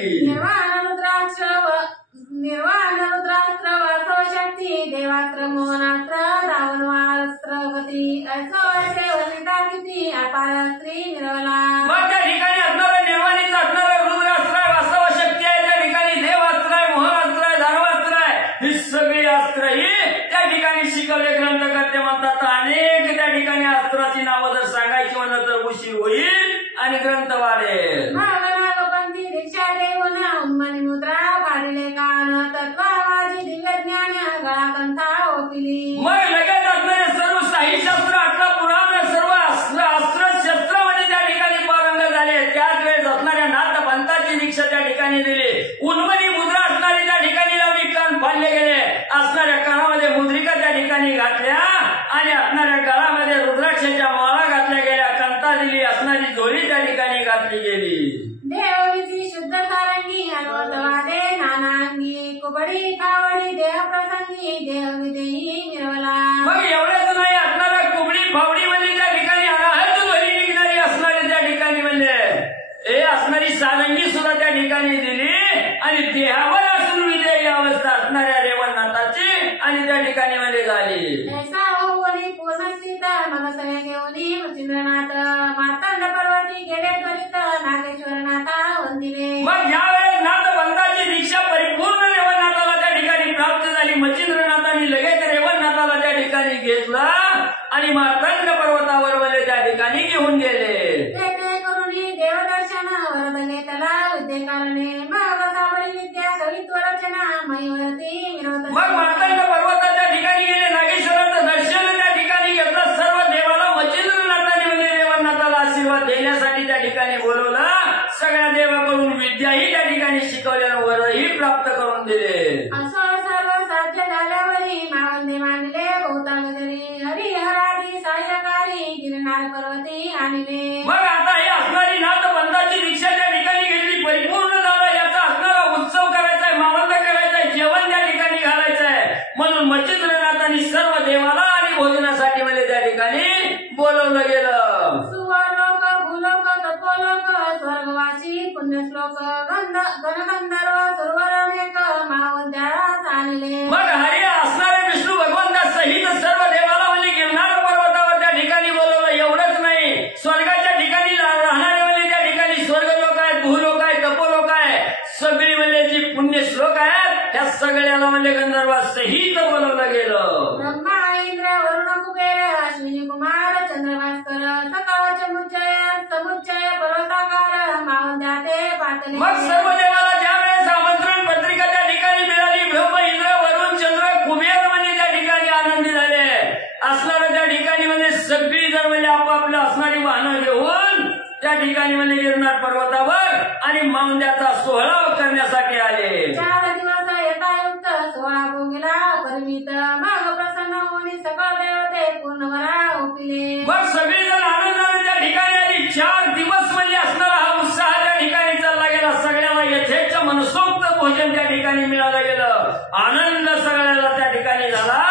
निर्वाण रुद्रास्त्र, वासवशक्ती, देवास्त्र, मोहनास्त्र, रावणवास्त्र, गती, ऐश्वर्य, वनिता किती, अपार स्त्री निर्मला. मग त्या ठिकाणी असणारं निर्वाणीचं असणारं रुद्रास्त्र, वासवशक्ती आहे, त्या ठिकाणी देवास्त्र आहे, मोहनास्त्र आहे, दानवास्त्र आहे, ही सगळी अस्त्र ही त्या ठिकाणी शिकवले. ग्रंथकर्ते म्हणतात अनेक त्या ठिकाणी अस्त्राची नावं जर सांगायची म्हणलं तर उशीर होईल आणि ग्रंथ वाढेल. लोकांची दीक्षा देऊन उन्मनी मुद्रा फाडिले कान, तत्वावाची दिव्य ज्ञान गळाकंथा ओपिली. मग लगेच असणारे सर्व साहिशास्त्र, अठरा पुराण, सर्व अस्त्र शस्त्र म्हणजे त्या ठिकाणी पारंगत झाले. त्याच वेळेस असणाऱ्या नाथ पंथाची दीक्षा त्या ठिकाणी दिली. उन्मनी मुद्रा असणारी त्या ठिकाणी लावली, कान फाडले गेले, असणाऱ्या कानामध्ये मुद्रिका त्या ठिकाणी घातल्या आणि असणाऱ्या गळामध्ये रुद्राक्षाच्या माळा घातल्या गेल्या, कंथा दिली, असणारी जोडी त्या ठिकाणी घातली गेली. देवविधी शुद्ध सारंगी, हनुमंतवादे नानांगी, कुबडी कावडी देह प्रसंगी, देहविदेही निर्मला. मग एवढंच नाही, असणारा कुबडी फावडी म्हणजे त्या ठिकाणी अनाहत ध्वनी निघणारी असणारी त्या ठिकाणी म्हणजे हे असणारी सारंगी सुद्धा त्या ठिकाणी दिली आणि देहावर असून विजयी अवस्था असणाऱ्या रेवणनाथाची आणि त्या ठिकाणी म्हणजे झाली. ऐसा होऊनी पूर्णस्थित मग सगळे घेऊनी मच्छिंद्रनाथ, मार्तंड पर्वती गेले त्वरित नागेश्वरनाथा वंदिले. मग यावेळेस नाथ पंथाची दीक्षा परिपूर्ण रेवणनाथाला त्या ठिकाणी प्राप्त झाली. मच्छिंद्रनाथांनी लगेच रेवणनाथाला त्या ठिकाणी घेतला आणि मार्तंड पर्वतावर वले त्या ठिकाणी घेऊन गेले. देवदर्शन वरद घेतला विद्येकारणे, मग सावळी विद्या कवित्व रचना मयूरती विरोध. मग मार्तंड पर्वताच्या ठिकाणी गेले, नागेश्वराचं दर्शन त्या ठिकाणी घेतलं. सर्व देवाला मच्छिंद्रनाथांनी म्हणजे रेवणनाथाला आशीर्वाद देण्यासाठी त्या ठिकाणी बोलवलं. सगळ्या देवाकडून विद्याही त्या ठिकाणी शिकवल्यानं वरही प्राप्त करून दिले. असं सर्व साध्य झाल्यावरी मावंदे मांडले बहुतांगरी, हरिहरादी साह्यकारी गिरनार पर्वती आणले. मग आता हे असणारी नाथ पंथाची दीक्षा त्या ठिकाणी घेतली, परिपूर्ण झालं. याचा असणारा उत्सव करायचा आहे, मावंद करायचा, जेवण त्या ठिकाणी घालायचं आहे. म्हणून मच्छिंद्रनाथांनी सर्व देवाला आणि भोजनासाठी म्हणजे त्या ठिकाणी बोलवलं गेलं. सुवर्लोक, भूलोक, तपोलोक, स्वर्गवासी, पुण्यश्लोक, गणगंधर्व, सुरवरमेक मावंद्यास आणले. मग हरी असणारे विष्णू भगवंता सहित सर्व देवाला म्हणजे गिरनार पर्वतावर त्या ठिकाणी बोलवलं. एवढंच नाही, स्वर्गाच्या ठिकाणी राहणारे म्हणजे त्या ठिकाणी स्वर्गलोक आहे, भूलोक आहे, तपोलोक आहे, सगळी म्हणजे जी पुण्यश्लोक आहेत त्या सगळ्याला म्हणजे गंधर्वा सहित बोलवलं गेलं. ब्रह्मा, इंद्र, वरुण, कुबेर, अश्विनी कुमार, चंद्रभास्कर, सकाळ समुच्चय पर्वताकार मावंद्या ते पातळी. मग सर्व देवाला ज्या वेळेस आमंत्रण पत्रिका त्या ठिकाणी मिळाली, ब्रह्म, इंद्र, वरुण, चंद्र, कुबेर म्हणजे त्या ठिकाणी आनंदी झाले. असणारं त्या ठिकाणी म्हणजे सगळी जण म्हणजे आपापलं असणारी वाहनं घेऊन त्या ठिकाणी म्हणजे गिरनार पर्वतावर आणि मावंद्याचा सोहळा करण्यासाठी आले. 4 दिवस यथायुक्त सोहळा भोगला परिमित, मग प्रसन्न होऊन सकळ देवते पूर्ण वरा ओपिले. मग सगळेजण आनंदाने त्या ठिकाणी आली. 4 दिवस म्हणजे असणारा हा उत्साह त्या ठिकाणी चालला गेला. सगळ्यांना यथेच्छ मनसोक्त भोजन त्या ठिकाणी मिळालं गेलं. आनंद सगळ्याला त्या ठिकाणी झाला.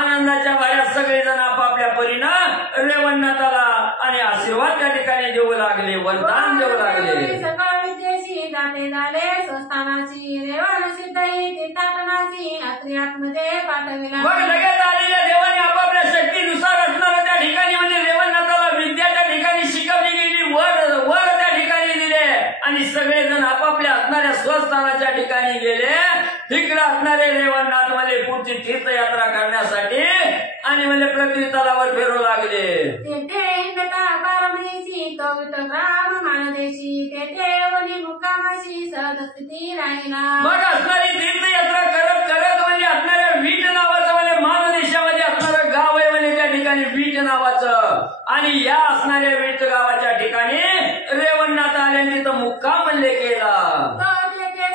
आनंदाच्या भऱ्यात सगळेजण आपापल्या परीनं रेवणनाथाला आणि आशीर्वाद त्या ठिकाणी देऊ लागले, वरदान देऊ लागले. सकळ विद्येशी जाते झाले स्वस्थानाची, रेवण सिद्धही तीर्थाटनाची अत्री आतमध्ये पाठविला. मग लगेच आलेल्या देवाने आपापल्या शक्तीनुसार असणारं त्या ठिकाणी म्हणजे रेवणनाथाला विद्या त्या ठिकाणी शिकवली गेली, वर त्या ठिकाणी दिले आणि सगळेजण आपापल्या असणाऱ्या स्वस्थानाच्या ठिकाणी गेले. तिकडे असणारे रेवणनाथ म्हणजे पुढची तीर्थयात्रा करण्यासाठी आणि म्हणजे पृथ्वी तलावर फिरू लागले. तेथे हिंदता पारमणीची कवित ग्राम मानदेशी, तेथे वनी मुक्कामाशी सहज स्थिती राहिला. मग असणारी तीर्थयात्रा करत करत म्हणजे असणाऱ्या वीट नावाचं म्हणजे मानदेशामध्ये असणारं गाव आहे म्हणजे त्या ठिकाणी वीट नावाचं, आणि या असणाऱ्या वीट गावाच्या ठिकाणी रेवणनाथ आले तिथं मुक्काम म्हणजे केला.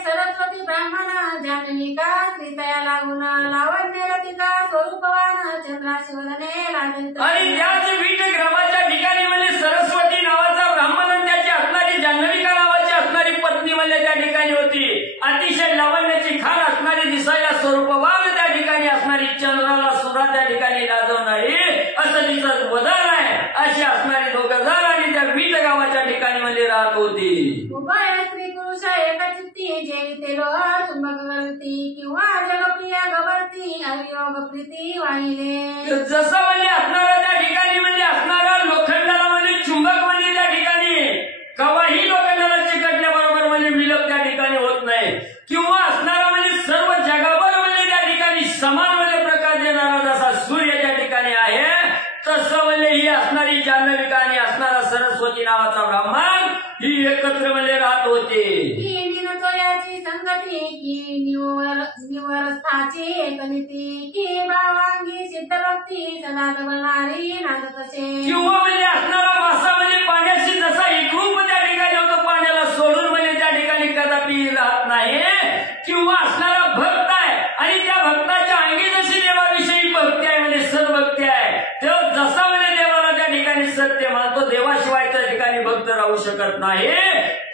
सरस्वती ब्राह्मण जाननिका श्रीतया लागून लावण्य रतिका स्वरूपवान चंद्राशी वदने लाजवित आणि त्याच वीट ग्रामाच्या ठिकाणी म्हणजे सरस्वती नावाचा ब्राह्मण आणि त्याची असणारी जान्हविका नावाची असणारी पत्नी म्हणजे त्या ठिकाणी होती. अतिशय लावण्याची खान असणारी दिसायला स्वरूपवान त्या ठिकाणी असणारी चंद्राला सुद्धा त्या ठिकाणी लाजवणारी असं तिचं वदन आहे. अशी असणारी दोघं जण आणि त्या वीट गावाच्या ठिकाणी म्हणजे राहत होती. उभय स्त्री पुरुष एकचित्ती जेविते लोह चुंबकवरती किंवा जगप्रिया गवर्ती अवियोग प्रीती वाहिले. जसं म्हणजे असणारा त्या ठिकाणी म्हणजे असणारा लोखंडाला म्हणजे चुंबक म्हणजे त्या ठिकाणी कवाही लोखंडाला चिकटल्याबरोबर म्हणजे मिलक त्या ठिकाणी होत नाही किंवा असणारा म्हणजे सर्व जगावर म्हणजे त्या ठिकाणी समान म्हणजे प्रकाश देणारा जसा सूर्य त्या ठिकाणी आहे तसं म्हणजे ही असणारी जान्हविका आणि असणारा सरस्वती नावाचा ब्राह्मण ही एकत्र म्हणजे राहत होते. की निनतोयाची संगती की निवरस्थाची एकनीती की भावांगी सिद्धभक्ती सदा बनणारी नांदतसे. किंवा म्हणजे असणारा मासा म्हणजे पाण्याशी जसा एकरूप त्या ठिकाणी होतो पाण्याला सोडून म्हणजे त्या ठिकाणी कदापि राहत नाही किंवा असणारा भक्त आहे आणि त्या भक्ताच्या अंगी जशी देवाविषयी भक्ती आहे म्हणजे सद्भक्ती आहे तो जसा म्हणजे देवाला त्या ठिकाणी सत्य मानतो देवाशिवाय त्या ठिकाणी भक्त राहू शकत नाही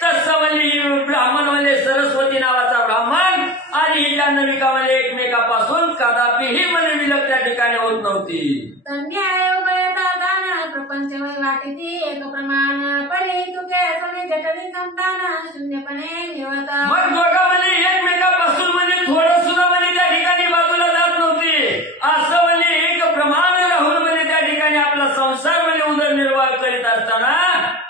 तसं म्हणजे ही ब्राह्मण म्हणजे सरस्वती नावाचा ब्राह्मण आणि ही जान्हविका म्हणजे एकमेकापासून कदापिही म्हणजे विलग त्या ठिकाणी होत नव्हती. तन्याय उभयता दान प्रपंच वाटिती एक प्रमाण परी तुके सोने जटली संतान शून्यपणे निवता. मग दोघा म्हणजे एकमेकापासून म्हणजे थोडं सुद्धा म्हणजे त्या ठिकाणी बाजूला जात नव्हती असं म्हणजे एक प्रमाण राहून म्हणजे त्या ठिकाणी आपला संसार म्हणजे उदरनिर्वाह करीत असताना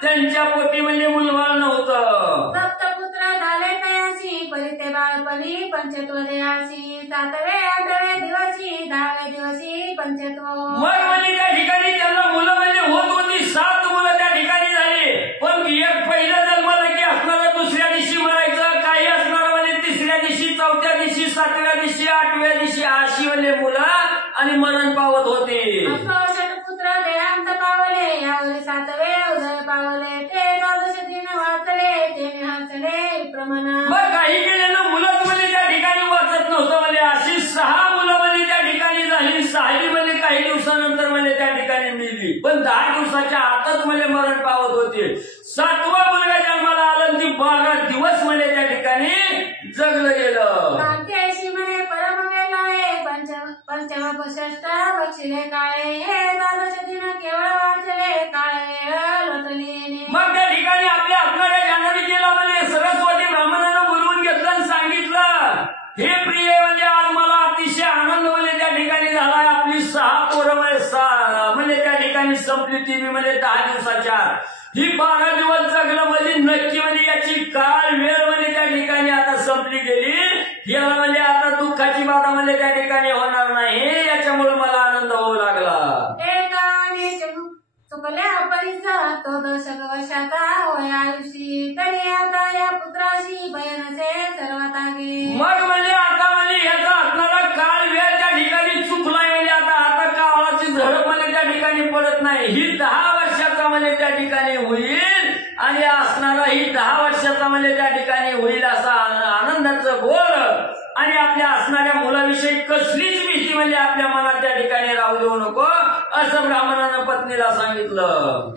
त्यांच्या पोटी म्हणजे मुलबाळ नव्हतं. सप्तपुत्र झाले तयाशी परी ते बाळपणी पंचत्व देयाशी 7वे 8वे दिवशी 10वे दिवशी पंचत्व. मग म्हणजे त्या ठिकाणी त्यांना मुलं म्हणजे होत होती 7 मुलं त्या ठिकाणी झाली पण एक पहिलं जन्माला की असणारा दुसऱ्या दिवशी मरायचं काही असणारा म्हणजे तिसऱ्या दिवशी 4थ्या दिवशी 7व्या दिवशी 8व्या दिवशी अशी म्हणजे मुलं आणि मरण पावत होते. पुत्र देहांत पावले यावरी 7वे उदय पावले ते 12 दिन वाचले ते हसले प्रमाण. मग काही केल्यानं मुलंच म्हणजे त्या ठिकाणी वाचत नव्हतं म्हणजे अशी 6 मुलं म्हणजे त्या ठिकाणी झाली 6वी म्हणजे काही दिवसानंतर म्हणजे त्या ठिकाणी मिळली पण 10 दिवसाच्या आतच म्हणजे मरण पावत होते. 7वा मुलगा जन्माला आला ती 12 दिवस म्हणजे त्या ठिकाणी जगलं गेलं. कांतेशी म्हणे परम वेलाळे पंचम षष्ठ बक्षिले काळे हे 12 दिन केवळ वाचले काळे लोटले. मग त्या ठिकाणी आपल्या असणाऱ्या जान्हविकेला म्हणजे सरस्वती ब्राह्मणानं बोलवून घेतलं आणि सांगितलं हे प्रिय म्हणजे आज मला अतिशय आनंद म्हणजे त्या ठिकाणी झाला आपली 6 पोरं म्हणजे त्या ठिकाणी संपली ती म्हणजे 10 दिवसाच्या ही 12 दिवस जगलं म्हणजे नक्की म्हणजे याची काळ वेळ म्हणजे त्या ठिकाणी आता संपली गेली याला म्हणजे आता दुःखाची बाधा म्हणजे त्या ठिकाणी होणार नाही याच्यामुळे मला आनंद होऊ लागला. चुकल्या परीचा तो 10 वर्षाचा होय आयुषी तरी आता या पुत्राशी बयनसे सर्वतागे. मग म्हणजे आता म्हणजे याचा असणारा काळ वेळ त्या ठिकाणी चुकलाय म्हणजे आता काळाची झडप म्हणजे त्या ठिकाणी पडत नाही ही 10 वर्षाचा म्हणजे त्या ठिकाणी होईल आणि असणारा ही 10 वर्षाचा म्हणजे त्या ठिकाणी होईल असा आनंदाचं बोल आणि आपल्या असणाऱ्या मुलाविषयी कसलीच भीती म्हणजे आपल्या मनात त्या ठिकाणी राहू देऊ नको असं ब्राह्मणानं पत्नीला सांगितलं.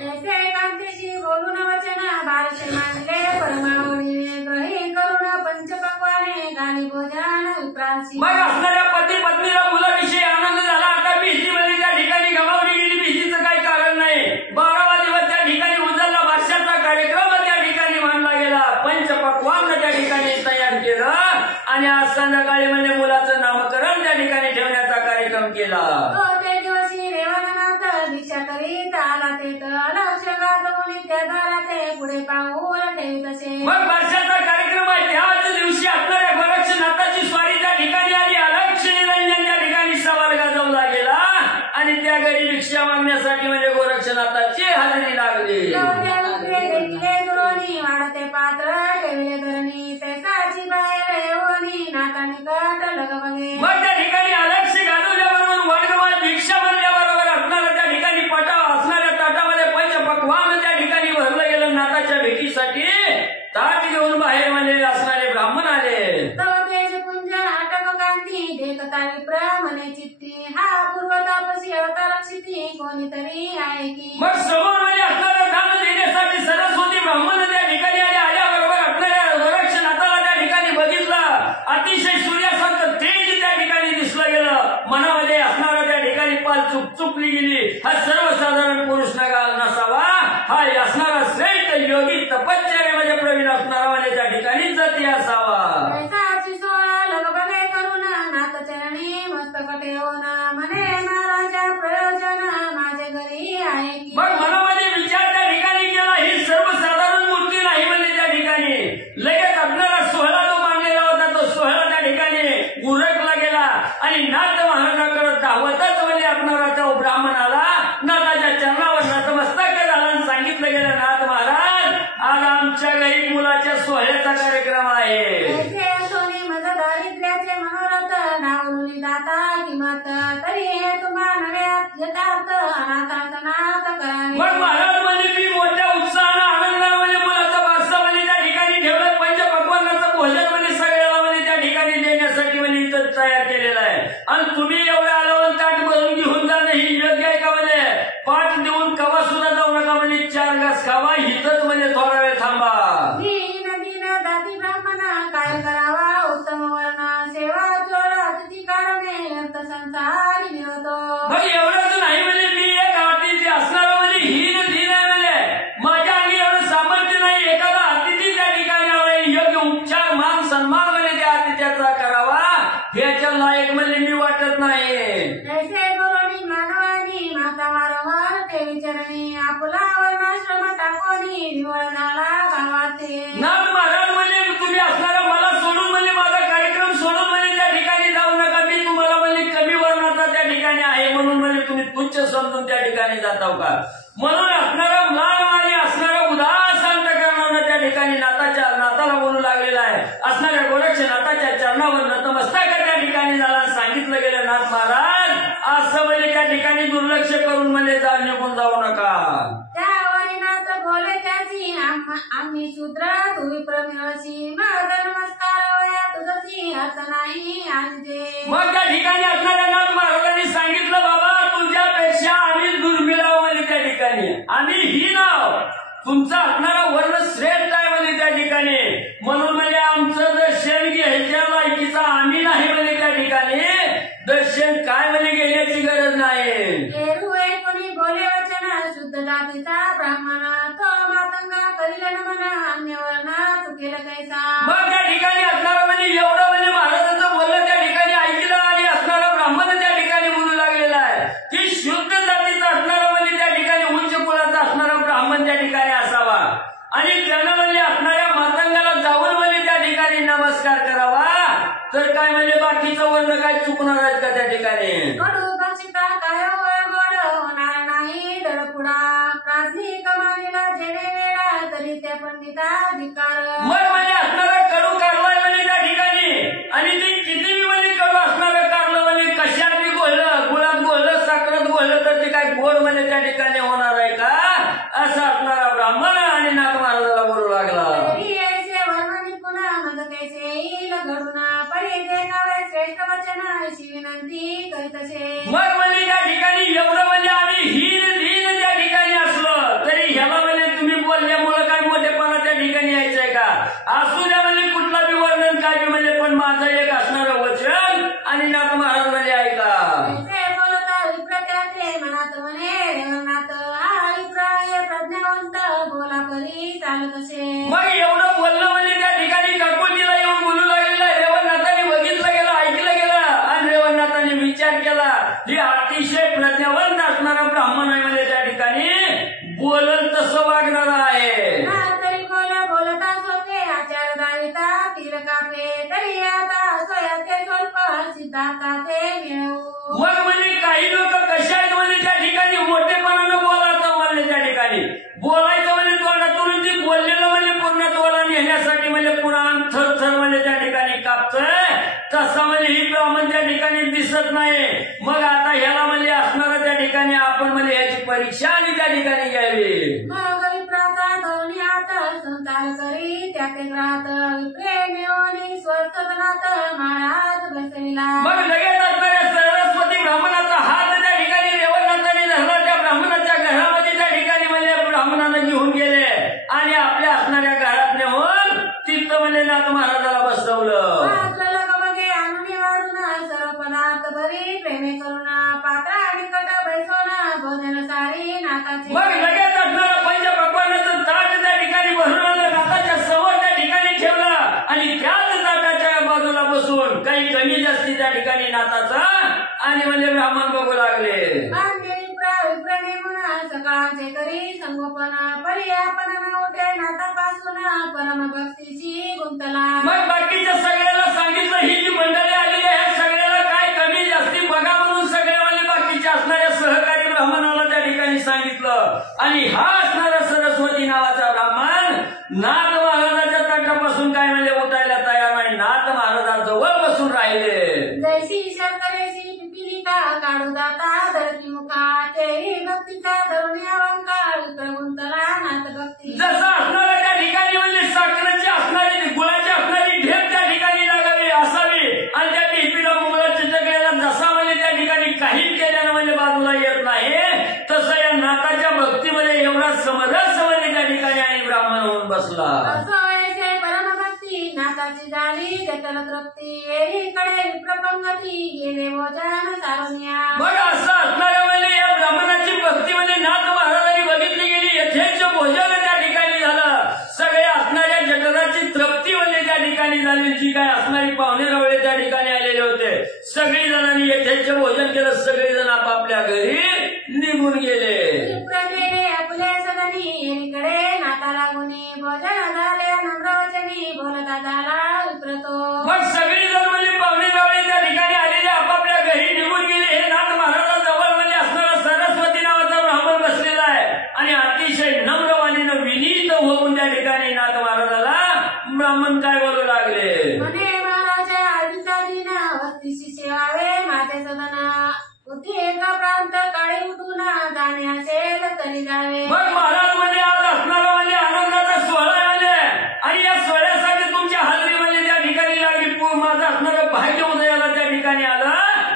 कांतेशी बोलून वचन बारशे मानले परमावळी ग्रही करुण पंचपक्वाने गाणी भोजन विप्रांशी. मग असणाऱ्या पती पत्नीला मुलाविषयी आनंद झाला आता भीती म्हणजे त्या ठिकाणी गमावली गेली भीतीचं काही कारण नाही. 12वा दिवस त्या ठिकाणी उजळला वर्षाचा कार्यक्रम त्या ठिकाणी मांडला गेला पंचपक्वान त्या ठिकाणी तयार केलं आणि आज संध्याकाळी म्हणजे मुलाचं नामकरण त्या ठिकाणी ठेवण्याचा कार्यक्रम केला. ते दिवशी रेवणनाथ भिक्षा करीत आला ते लक्ष गाजवून त्या दाराते पुढे पाऊल ठेवीतसे. मग वर्षाचा कार्यक्रम आहे त्याच दिवशी असणाऱ्या गोरक्षनाथाची स्वारी त्या ठिकाणी आली अलक्ष निरंजन त्या ठिकाणी सवाल गाजवला गेला आणि त्या घरी भिक्षा मागण्यासाठी म्हणजे गोरक्षनाथाची हजेरी लागली. वाढते पात्र ठेवले धरणी पैसाची बाहेर येऊनी नाता निकट लगबगे. मग त्या ठिकाणी अलक्ष गाजवल्याबरोबर वर्गवान भिक्षा म्हणल्याबरोबर असणाऱ्या त्या ठिकाणी पटाव असणाऱ्या ताटामध्ये पंचपक्वान त्या ठिकाणी भरलं गेलं नाताच्या भेटीसाठी ताट घेऊन बाहेर म्हणजे असणारे ब्राह्मण आले. तव तेज पुंज आटक कांती देखता विप्र म्हणे चित्ती हा पूर्व तापसी बक्षिती कोणीतरी आहे की. मग समोर म्हणजे असणारा दान देण्यासाठी सरस्वती ब्राह्मण त्या ठिकाणी आल्याबरोबर आपल्याला वरक्ष नाताला त्या ठिकाणी बघितलं. अतिशय सूर्यासारखं तेज त्या ठिकाणी दिसलं गेलं. मनामध्ये असणारा त्या ठिकाणी पाल चुकली गेली. हा सर्वसाधारण पुरुष नसावा, हा असणारा श्रेष्ठ योगी तपश्चर्यामध्ये प्रवीण असणारा म्हणजे त्या ठिकाणी जती असावा. मग मनामध्ये विचार त्या ठिकाणी केला, ही सर्वसाधारण मूर्ती नाही म्हणजे त्या ठिकाणी लगेच आपल्याला सोहळा जो मांडलेला होता तो सोहळा त्या ठिकाणी उरकला गेला आणि नाथ महाराजांकडे धावतच म्हणजे आपणारा तो ब्राह्मण आला, नाथाच्या चरणावर नतमस्तक झाला आणि सांगितलं गेलं, नाथ महाराज आज आमच्या घरी मुलाच्या सोहळ्याचा कार्यक्रम आहे. दारिद्र्याचे मनोरथ नावरुनी दाता किंमत तरी हे तुम्हाला यथार्थ अनाथासनाथ करावे. मग महाराज म्हणजे मी मोठ्या उत्साहानं आनंदाने म्हणजे मुलाचा वारसा म्हणजे त्या ठिकाणी ठेवलं. पंचपक्वान्नाचं भोजन म्हणजे सगळ्याला म्हणजे त्या ठिकाणी देण्यासाठी म्हणजे इथं तयार केलेलं आहे. आणि तुम्ही एवढं आलं ताट भरून घेऊन जाणं ही योग्य आहे का? म्हणजे पाठ देऊन कवा सुद्धा जाऊ नका म्हणजे 4 घास खावा, इथंच म्हणजे थोडा वेळ थांबा. जाती ब्राह्मण काय करावा उत्तम वर्ण सेवा जोडा तिची कारणे अर्थ संसारी निवतो. मग एवढंच नाही म्हणजे मी एक अतिथी असणारा म्हणजे हीन धीन आहे म्हणजे माझ्या अंगी एवढं सामर्थ्य नाही. एखादा अतिथी त्या ठिकाणी योग्य उपचार मान सन्मान म्हणजे त्या अतिथ्याचा करावा ह्याच्या लायक म्हणजे मी वाटत नाही. ऐसे बोलणी मानवानी माता वारंवार ते विचारणी आपला वर्णाश्रम टाकोनी निवळ झाला गावाचे. नाथ महाराज म्हणजे तुम्ही असणारा मला सोडून म्हणजे माझा कार्यक्रम सोडून म्हणजे त्या ठिकाणी जाऊ नका. मी तुम्हाला म्हणजे कमी वर्णाचा त्या ठिकाणी आहे म्हणून म्हणजे तुम्ही तुच्छ समजून त्या ठिकाणी जाताव का? म्हणून असणारा म्लान असणारा उदास अंतःकरणानं त्या ठिकाणी नाताला बोलू लागलेला आहे. असणाऱ्या गोरक्ष नाथाच्या चरणावर नतमस्तक त्या ठिकाणी झाला सांगितलं गेलं, नाथ महाराज असं म्हणजे त्या ठिकाणी दुर्लक्ष करून म्हणजे निघून जाऊ नका. त्यावरी नाथ बोले त्याची आम्ही शूद्र तुम्ही प्रमिळशी मग नमस्कार वया तुझी अर्थ नाही आणजे. मग त्या ठिकाणी असणाऱ्या नाथ महाराजांनी सांगितलं, बाबा तुमच्यापेक्षा आम्ही दुर्मिळाव म्हणजे त्या ठिकाणी आम्ही ही नाव तुमचा असणारा वर्ण श्रेष्ठ आहे म्हणजे त्या ठिकाणी. म्हणून म्हणजे आमचं दर्शन घ्यायच्या लायकीचा आम्ही नाही म्हणजे त्या ठिकाणी दर्शन काय म्हणजे घेण्याची गरज नाही. कोणी बोले वचन शुद्ध जातीचा ब्राह्मण तो मातंगा करील नमन अन्य वर्ण चुकेल कैसा. मग त्या ठिकाणी असणारा म्हणजे एवढं म्हणजे महाराजांचं बोलणं त्या ठिकाणी ऐकलं आणि असणारा ब्राह्मण त्या ठिकाणी बोलू लागलेला आहे की शुद्ध जातीचा असणारा म्हणजे त्या ठिकाणी उच्च कुलाचा असणारा ब्राह्मण त्या ठिकाणी असावा आणि त्यानं म्हणजे असणाऱ्या मातंगाला जाऊन म्हणजे त्या ठिकाणी नमस्कार करावा. तर काय म्हणजे बाकीचं वर्ण काय चुकणार आहेत का त्या ठिकाणी? कडू बक्षिता काय गोड होणार नाही दडपुडा प्राथमिक कमानीला जेणे वेळा तरी त्या पंडिता धिकार. मग म्हणजे असणारा कडू कारवाय म्हणजे त्या ठिकाणी आणि ते किती म्हणजे कडू असणारं कारलं म्हणजे कशात बी गोळलं, गुळात गोळलं, साखरात गोळलं तर ते काय गोड म्हणजे त्या ठिकाणी होणार आहे का? असा असणारा ब्राह्मण आणि नाथ महाराजाला बोलू लागला. श्रेष्ठ वचन अशी विनंती करीत असे. मग म्हणजे त्या ठिकाणी एवढं म्हणजे आम्ही हीन त्या ठिकाणी असलं तरी ह्याला म्हणजे तुम्ही बोलल्यामुळं काय मोठेपणा त्या ठिकाणी यायचंय का? असू द्या म्हणजे कुठला बी वर्णन काय बी म्हणजे पण माझं एक असणारं वचन आणि नाथ महाराज म्हणजे ऐका. बोलता विप्रत्याचे मनात म्हणे रेवनाथ अभिप्राय प्रज्ञावंत बोला परी चालत असे. मग एवढं बोलणं म्हणजे त्या ठिकाणी काकोटीला येऊन बोलू लागलेलं आहे. रेवणनाथाने बघितलं गेलं, ऐकलं गेलं आणि रेवणनाथाने विचार केला ही अतिशय प्रज्ञावंत असणारा ब्राह्मण आहे म्हणजे त्या ठिकाणी बोलल तसं वागणार आहे. तरी बोलता सोपे आचार दाविता तीर कापे तरी आता स्वयाचे स्वल्प सिद्धांताचे मिळवू. मग म्हणजे काही लोक कशा आहेत म्हणजे त्या ठिकाणी मोठेपणानं बोलायचं म्हणजे त्या ठिकाणी बोलायचं म्हणजे तोंडातून ती बोललेलं म्हणजे पूर्ण तोडा नेण्यासाठी म्हणजे पुराण थर म्हणजे त्या ठिकाणी कापतंय तसा म्हणजे ही ब्राह्मण त्या ठिकाणी दिसत नाही. मग आता ह्याला म्हणजे असणारा त्या ठिकाणी आपण म्हणजे याची परीक्षा आणि त्या ठिकाणी घ्यावी. मग विप्राचा दोन्ही हात संतान करी त्याचे ग्रात प्रेमी स्वस्थनात महाराज बसविला. मग लगेच असणाऱ्या सरस्वती ब्राह्मणाचा हात त्या ठिकाणी रेवणनाथाने नाताचे मग लगेच असणारा पंचपक्वान्नाचं ताट त्या ठिकाणी भरून आणलं, नाताच्या समोर त्या ठिकाणी ठेवलं आणि त्याच ताटाच्या बाजूला बसून काही कमी जास्ती त्या ठिकाणी नाताचा आणि म्हणजे ब्राह्मण बघू लागले. सकाळचे करी संगोपन पर्यापन उठे नातापासून परम भक्तीची गुंतला. मग बाकीच्या सगळ्याला सांगितलं, ही जी मंडळी आलेली आहे सगळ्याला काय कमी जास्ती बघा म्हणून सगळ्यावाले बाकीच्या असणाऱ्या सहकारी ब्राह्मणाला त्या ठिकाणी सांगितलं. आणि हा असणारा सरस्वती नावाचा ब्राह्मण नाथ महाराजाच्या ताटापासून काय म्हणजे उठायला तयार नाही, नाथ महाराजाजवळ बसून राहिले. जैसी शर्करेशी पिपिलिका काढू जाता धरती मुखा तेही भक्तीचा धरुणी अलंकार उतर गुंतला नाथ भक्ती. जसं असणाऱ्या त्या ठिकाणी म्हणजे साखरेची असणारी गुळाची असणारी ढेप त्या ठिकाणी लागावी असावी आणि त्या ढेपीला मुलाच्या जगण्याला जसा म्हणजे त्या ठिकाणी काहीच केल्यानं म्हणजे बाजूला येत नाही, तसं या नाथाच्या भक्तीमध्ये एवढा समरस म्हणजे त्या ठिकाणी आणि ब्राह्मण होऊन बसला. परमभक्ती नाथाची झाली जतन तृप्ती एकीकडे विप्रपंगती गेले भोजन सारुण्या. मग असं असणाऱ्या म्हणजे या ब्राह्मणाची भक्ती म्हणजे नाथ महाराजांनी बघितली गेली, यथेच भोजन त्या ठिकाणी झालं, सगळ्या असणाऱ्या जठराची तृप्ती म्हणजे त्या ठिकाणी झाली. जी काय असणारी पाहुणे रवळे त्या ठिकाणी आलेले होते सगळी जणांनी यथेच भोजन केलं, सगळेजण आपापल्या घरी निघून गेले. आपल्या सदनी एकीकडे नाता लागुनी भोजन झाले नम्रवचनी बोलता झाला उतरतो. मग सगळी जण म्हणजे पाहुणे रवळे त्या ठिकाणी आलेले आपापल्या घरी निघून गेले. हे नाथ महाराजाजवळ म्हणजे असणारा सरस्वती नावाचा ब्राह्मण बसलेला आहे आणि अतिशय नम्रवाणीनं विनीत होऊन त्या ठिकाणी नाथ महाराजाला ब्राह्मण काय बोलू लागले. म्हणे महाराजा अधिकारीना भक्तीशी सेवावे माझे सदन होती एका प्रांत काळी उठून जाणे असेल तरी जावे. मग महाराज म्हणजे आज असणारा म्हणजे आनंदाचा सोहळा आले आणि या सोहळ्यासाठी तुमच्या हाजरी म्हणजे त्या ठिकाणी लागली. माझं असणारं भाग्य उदयाला त्या ठिकाणी आलं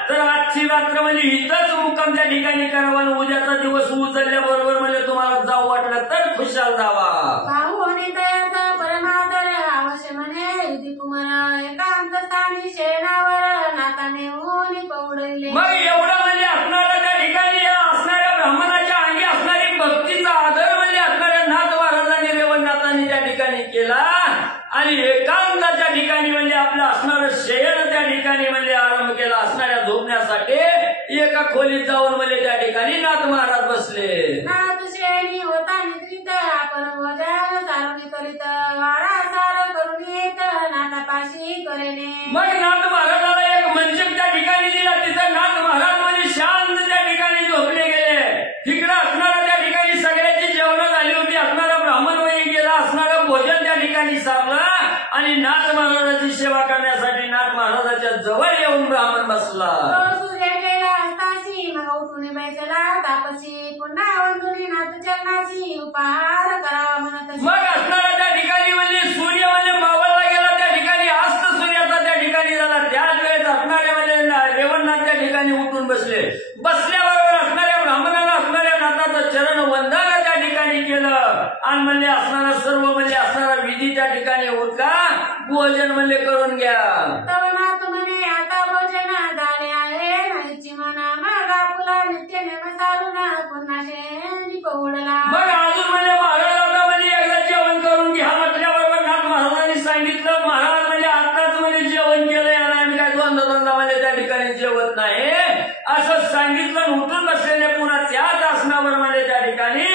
तर आजची रात्र म्हणजे इथंच मुक्काम त्या ठिकाणी करावा आणि उद्याचा दिवस उचलल्याबरोबर म्हणजे तुम्हाला जाऊ वाटलं तर खुशाल जावा. भाऊ आणि दयाचा परमादर अवश्य म्हणे युधी कुमार एकांत स्थानी शेणावर नाताने होऊन पौडले. मग एवढं म्हणजे असणारा त्या ठिकाणी या असणाऱ्या ब्राह्मणाच्या अंगी असणारी भक्तीचा आदर म्हणजे असणाऱ्या नाथ महाराजांनी रेवणनाथांनी त्या ठिकाणी केला आणि एकांताच्या ठिकाणी म्हणजे आपलं असणारं शयन त्या ठिकाणी म्हणजे आरंभ केला. असणाऱ्या झोपण्यासाठी एका खोलीत जाऊन म्हणजे त्या ठिकाणी नाथ महाराज बसले. नाथ श्रेणी होता निद्रित आपण भोजन सारुणी करीत वारा सार करून येत नाथापाशी करेने. मग नाथ महाराजाला एक मंचक त्या ठिकाणी दिला, तिथं नाथ महाराज म्हणजे शांत त्या ठिकाणी झोपले गेले. तिकडं असणारा त्या ठिकाणी सगळ्याची जेवण झाली होती, असणारा ब्राह्मण वही गेला, असणारं भोजन त्या ठिकाणी सारलं आणि नाथ महाराजाची सेवा करण्यासाठी नाथ महाराजाच्या जवळ येऊन ब्राह्मण बसला. सूर्य गेला असताशी मग उठून बैसला तापसी पुन्हा वंदुनी नाथ चरणाची उपहार करावा म्हणत. मग असणारा त्या ठिकाणी म्हणजे सूर्य म्हणजे मावळला गेला, त्या ठिकाणी अस्त सूर्याचा त्या ठिकाणी झाला. त्याच वेळेस असणाऱ्या म्हणजे रेवणनाथ त्या ठिकाणी उठून बसले. बसल्याबरोबर असणाऱ्या ब्राह्मणाला असणाऱ्या नाथाचं चरण वंदन त्या ठिकाणी केलं आणि म्हणजे असणारा सर्व म्हणजे असणारा विधी त्या ठिकाणी उरका भोजन म्हणजे करून घ्या. तव नाथ म्हणे आता भोजन झाले आहे नाहीची म्हणा माझा फुला नित्य नेम सारून पुन्हा शेणी पौडला. मग अजून म्हणजे महाराजांना म्हणजे एकदा जेवण करून घ्या म्हटल्याबरोबर नाथ महाराजांनी सांगितलं, महाराज म्हणजे आताच म्हणजे जेवण केलंय आणि आम्ही काय दोनदा म्हणजे त्या ठिकाणी जेवत नाही असं सांगितलं. उठून बसलेले पुन्हा त्याच आसनावर म्हणजे त्या ठिकाणी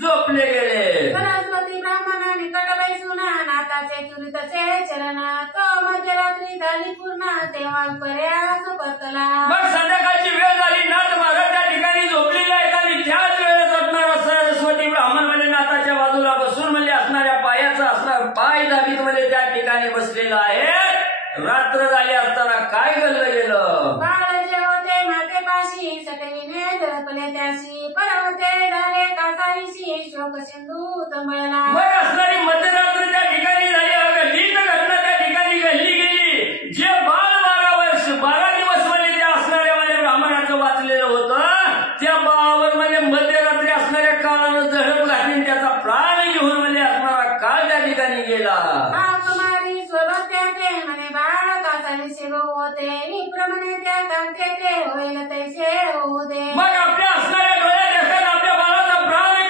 झोपले गेले. सरस्वती ब्राह्मण निकट बैसून नाथाचे चुरितचे चरण तो मध्यरात्री झाली पूर्ण तेव्हा पर्यास परतला. मग संध्याकाळची वेळ झाली, नाथ महाराज त्या ठिकाणी झोपलेले आहेत आणि त्याच वेळेस असणारा सरस्वती ब्राह्मण म्हणजे नाथाच्या बाजूला बसून म्हणजे असणाऱ्या पायाचा असणार पाय दाबीत म्हणजे त्या ठिकाणी बसलेला आहे. रात्र झाली असताना काय घडलं गेलं. बाळ जे होते मातेपाशी सटवीने दळपले त्याशी पर्वते झाले कासारीशी शोक सिंधू तंबळला. मग असणारी मध्यरात्र त्या ठिकाणी झाली. लीक घटना त्या ठिकाणी घडली गेली. जे बाळ 12 दिवस म्हणजे त्या असणाऱ्या म्हणजे ब्राह्मणाचं वाचलेलं होतं त्या बाळावर म्हणजे मध्यरात्री असणाऱ्या काळानं झडप घातली, त्याचा प्राण घेऊन म्हणजे असणारा काळ त्या ठिकाणी गेला. कुमारी सोबत त्याचे म्हणे बाळ कासारी सेव होते विप्रमणे त्या कांते ते होईल तैसे होऊ दे. मग आपल्या असणाऱ्या डोळ्यात देखत आपल्या बाळाचा प्राण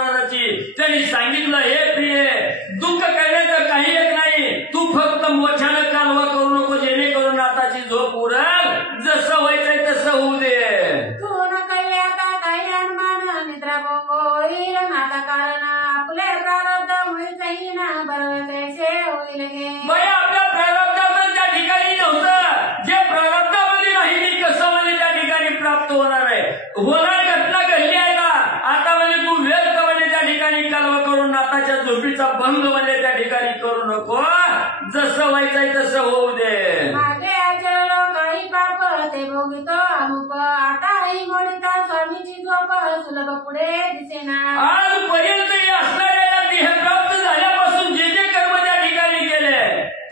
महाराजाची. त्यांनी सांगितलं, हे प्रिय, दुःख करण्याचं काही एक नाही, तू फक्त मोठ्यानं कालवा करू नको, जेणेकरून नाताची झोप उरल, जसं व्हायचंय तसं होऊ दे. तू न कळले आता काही अनुमान, निद्रा होईल नाता कारण आपले प्रारब्ध होईल जाईल ना, बरोबर कैसे होईल गे. बाई, आपल्या प्रारब्धाचं त्या ठिकाणी नव्हतं, जे प्रारब्धामध्ये नाही मी कसं म्हणजे त्या ठिकाणी प्राप्त होणार आहे. होणार घटना घडली आहे का, आता म्हणजे तू व्यर्थ म्हणजे त्या ठिकाणी कालवा करून नाताच्या झोपीचा भंग म्हणजे त्या ठिकाणी करू नको, जसं व्हायचंय तसं होऊ दे. मागे आचरलो काही पाप ते भोगितो अमुक, आता ही मोडीता स्वामीची झोप सुलभ पुढे दिसेना. आजपर्यंत असणाऱ्या देह प्राप्त झाल्यापासून जे जे कर्म त्या ठिकाणी केले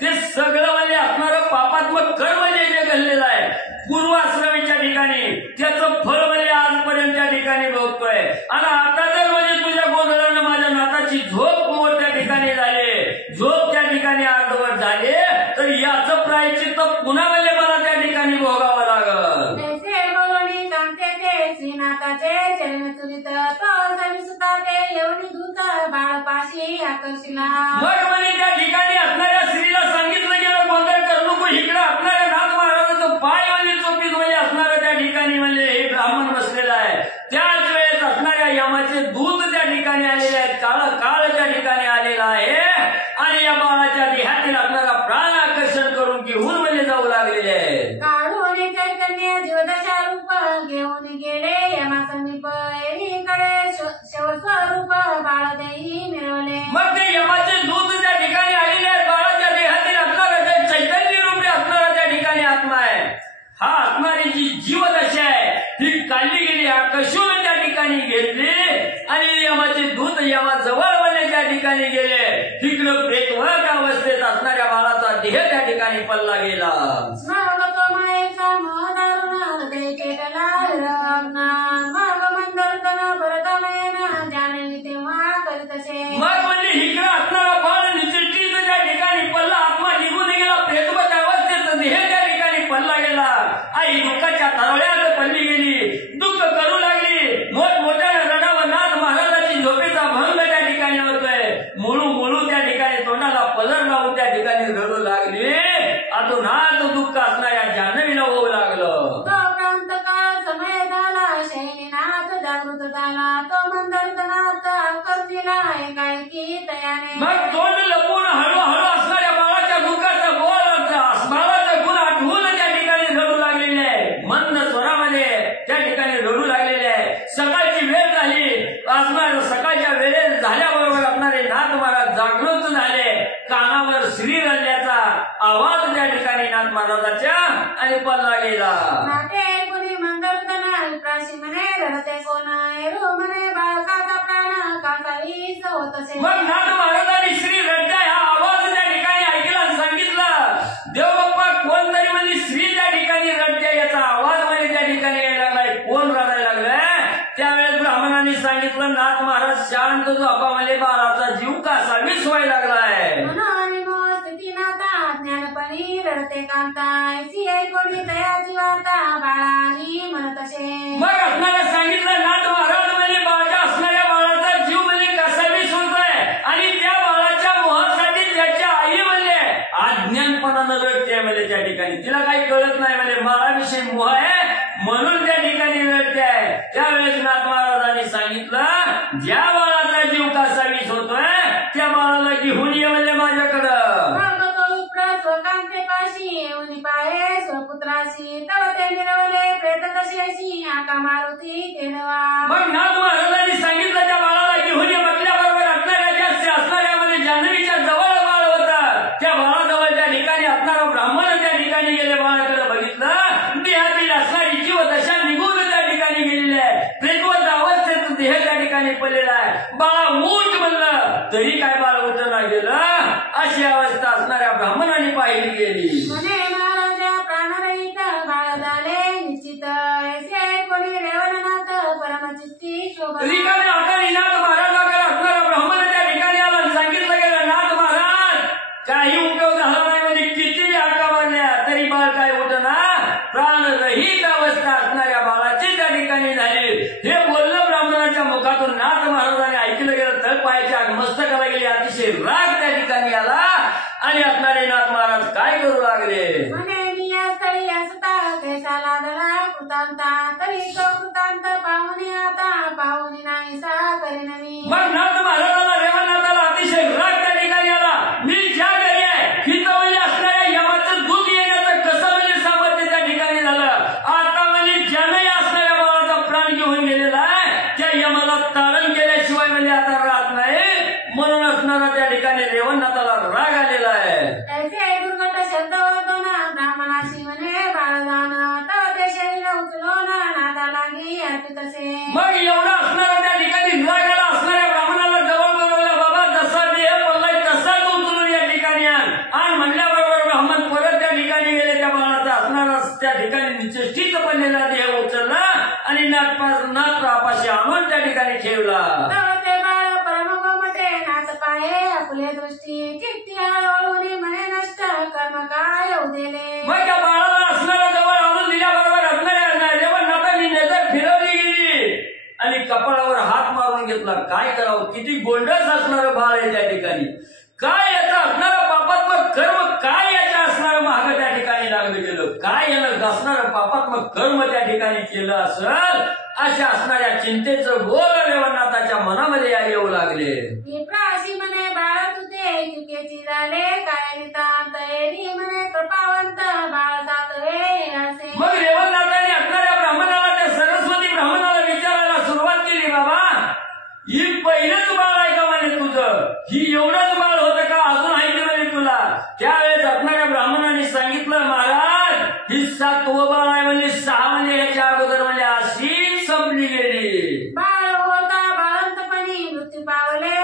ते सगळं म्हणजे असणारं पापात्मक कर्म जे जे घडलेलं आहे पूर्वाश्रमीच्या ठिकाणी, त्याचं फळ म्हणजे आजपर्यंत त्या ठिकाणी भोगतोय. आणि आता जर म्हणजे तुझ्या गोंधळानं माझ्या नाताची झोप मोठ्या ठिकाणी झाली, झोप त्या ठिकाणी अर्धवट झाली, तर याचं प्रायश्चित्त पुन्हा म्हणजे मला त्या ठिकाणी भोगावं लागल. जैसे बोलणी सांगते ते श्रीनाथाचे चरण चुलित, तो सविसुता ते येऊन दूत बाळपाशी आकर्षिला. मग म्हणजे त्या ठिकाणी असणाऱ्या स्त्रीला सांगितलं गेलं, गोंधळ करू नको, इकडे असणाऱ्या नाथ महाराजाचं पाय म्हणजे चोपीत म्हणजे असणारं त्या ठिकाणी म्हणजे हे ब्राह्मण बसलेलं आहे. त्याच वेळेस असणाऱ्या यमाचे दूत त्या ठिकाणी आलेले आहेत, काळ त्या ठिकाणी आलेला आहे आणि या बाळाच्या देहातील असणारा प्राण आकर्षण करून घेऊन म्हणजे जाऊ लागलेले आहेत. काढून चैतन्य जीवदशा रूप घेऊन गेले यमा समीप, एकीकडे शिवस्वरूप बाळ देई मिळवले. मग ते यमाचे दूत त्या ठिकाणी आलेले आहेत, बाळाच्या देहातील असणारा जे चैतन्य रूपी असणारा त्या ठिकाणी आत्मा आहे, हा असणारी जी जीवदशा आहे ही काढली गेली, आकर्षून त्या ठिकाणी घेतली आणि यमाचे दूत यमाजवळ म्हणजे त्या ठिकाणी गेले. तिकडं प्रेतवत अवस्थेत असणाऱ्या बाळाचा देह त्या ठिकाणी पडला गेला. मग तो मायेचा मोह दारुण हृदय पेटला रत्ना, मग मंदरतन भरतनयन जाणली तेव्हा करीतसे. मग म्हणजे इकडं असणारा बाळ निश्चित त्या ठिकाणी पडला, आत्मा निघून गेला, प्रेतवत अवस्थेत देह त्या ठिकाणी पडला गेला. आई दुःखाच्या तरवड्यात पडली गेली, दुःख करू लागली, मोठमोठ्या रडावर नाथ महाराजाची झोपेचा भंग त्या ठिकाणी होतोय. मुळू त्या ठिकाणी तोंडाला पदर लावून त्या ठिकाणी रडू लागली. अतोनात दुःख असणाऱ्या जान्हवीला होऊ लागलं. तो प्रांत काळ समय झाला, शैलीनाथ जागृत झाला, तो मंदरतनाथ आकर्षिला एकाएकी तयाने. मग तोंड लपून हळूहळू असणाऱ्या बाळाच्या दुःखाचा बोल बाळाचा गुण आठवून त्या ठिकाणी रडू लागलेले आहे. मंद स्वरामध्ये त्या ठिकाणी रडू लागलेले आहे. सकाळची वेळ झाली, असणार सकाळच्या वेळेत झाल्याबरोबर असणारे नाथ महाराज जागृत झाले. कानावर श्री रडल्याचा आवाज त्या ठिकाणी नाथ महाराजाच्या आणि पडला गेला. नाटे कुणी मंदरतन प्राशी म्हणे रडते कोण, एरू म्हणे बाळकाचा प्राण काकावीच होतसे. मग नाथ महाराजांनी श्री रडत्या हा आवाज त्या ठिकाणी ऐकला, सांगितलं देवबाप्पा कोणतरी म्हणजे श्री त्या ठिकाणी रडत्या, याचा आवाज म्हणजे त्या ठिकाणी यायला लागलाय, कोण रडायला लागलाय. त्यावेळेस ब्राह्मणांनी सांगितलं, नाथ महाराज शांत झोपा म्हणजे बाळाचा जीव कासावीस व्हायला लागलाय. ज्ञानपणी रडते कांता, ऐसी ऐकोणी दयाची वार्ता बाळानी म्हणतसे. मग असणाऱ्या सांगितलं, नाथ महाराज म्हणजे बाळाच्या असणाऱ्या बाळाचा जीव म्हणजे कासावीस होतोय आणि त्या बाळाच्या मोहासाठी त्याच्या आई म्हणजे अज्ञानपणानं रडते म्हणजे त्या ठिकाणी, तिला काही कळत नाही म्हणजे बाळाविषयी मोह आहे म्हणून त्या ठिकाणी रडते आहे. त्यावेळेस नाथ महाराजांनी सांगितलं, ज्या बाळाचा जीव कासावीस होतोय त्या बाळाला घेऊन ये म्हणजे माझ्याकडं. स्वकांते पाशी येऊन पाहे स्वपुत्राशी, तव ते मिळवले प्रेत कशी आका मारुती तेनवा. मग नाथ महाराजांनी सांगितलं, त्या बाळाला घेऊन ये म्हटल्याबरोबर असणाऱ्या असणाऱ्यामध्ये जान्हवीच्या जवळ बाळ होता, त्या बाळाजवळ त्या ठिकाणी असणारा ब्राह्मण त्या ठिकाणी गेले. बाळाकडे बघितलं, देहातील असणारी जीवदशा निघून त्या ठिकाणी गेलेली आहे, प्रेतवत अवस्थेत देह त्या ठिकाणी पडलेला आहे. बाळा उठ म्हणलं तरी काय बाळ उठला गेलं. अशी अवस्था असणाऱ्या ब्राह्मणांनी पाहिली गेली. म्हणे महाराजा प्राणरहित बाळ झाले निश्चित, ऐसे कोणी रेवणनाथ परमचित्ती शोभा. रिकाम्या हाताने नाथ महाराजाकडे असणारा ब्राह्मण त्या ठिकाणी आला आणि सांगितलं गेलं, नाथ महाराज काही उपयोग झाला नाही म्हणजे किती हाका मारल्या तरी बाळ काय उठना, प्राणरहित अवस्था असणाऱ्या बाळाची त्या ठिकाणी झाली. हे बोललं ब्राह्मणाच्या मुखातून नाथ महाराजांनी ऐकलं. मस्तकाला गेली. अतिशय राग त्या ठिकाणी आला आणि असणारे नाथ महाराज काय करू लागले. म्हणे मी स्थळी असता कैसा लादला कृतांता तरी तो कृतांत पाहुणे आता पाहुणे नाही सा करेन मी. मग नाथ महाराजाला रेवणनाथाला अतिशय राग त्या ठिकाणी आला. मी ज्या घरी आहे हिथं म्हणजे असणाऱ्या यमाचं दूध येण्याचं कसं म्हणजे सामर्थ्य त्या ठिकाणी झालं. आता म्हणजे ज्याने असणाऱ्या बाळाचा प्राण घेऊन गेलेला आहे त्या यमाला तारण केल्याशिवाय म्हणजे आता राहत नाही. म्हणून असणारा त्या ठिकाणी रेवणनाथाला राग आलेला आहे. ऐसे दुर्घट शब्द होतो ना ब्राह्मणाशी म्हणे बाळ जाणं तर ते शरीर उचलो ना नादा लागी अर्पित असे. मग एवढा असणारा त्या ठिकाणी राग आला. असणाऱ्या ब्राह्मणाला जवळ बोलवलं. बाबा जसा देह पडलाय तसाच उचलून या ठिकाणी आणि म्हणल्याबरोबर ब्राह्मण परत त्या ठिकाणी गेले. त्या बाळाचा असणारा त्या ठिकाणी निश्चित पडलेला देह उचलला आणि नाथ आपाशी आणून त्या ठिकाणी ठेवला. ते बाळ परमगोमटे नाथ पाहे आपले दृष्टी चित्ती हळूहळू म्हणे नष्ट कर्म काय उदेले. मग त्या बाळाला असणारा जवळ आणून दिल्याबरोबर असणाऱ्या रेवणनाथांनी नजर फिरवली गेली आणि कपाळावर हात मारून घेतला. काय करावं, किती गोंडस असणारं बाळ आहे त्या ठिकाणी. काय याचं असणारं पापात्मक कर्म काय याच्या असणारं महाग त्या ठिकाणी लागलं गेलं. काय यानं असणारं पापात्मक कर्म त्या ठिकाणी केलं असेल अशा असणाऱ्या चिंतेचं बोल रेवणनाथाच्या मनामध्ये येऊ लागले. विप्राशी म्हणे बाळ तुझे चुकीची झाले काय नितांत एरी म्हणे कृपावंत बाळ सातवे असे. मग रेवणनाथाने असणाऱ्या ब्राह्मणाला त्या सरस्वती ब्राह्मणाला विचारायला सुरुवात केली. बाबा ही पहिलंच बाळ आहे का म्हणे तुझं. ही एवढंच बाळ होतं का अजून आहे की म्हणे तुला. त्यावेळेस असणाऱ्या ब्राह्मणाने सांगितलं महाराज ही 7वं बाळ आहे म्हणजे 6 म्हणजे याच्या अगोदर म्हणजे अशी संपली गेली. बाळ होता बाळंतपणी मृत्यू पावले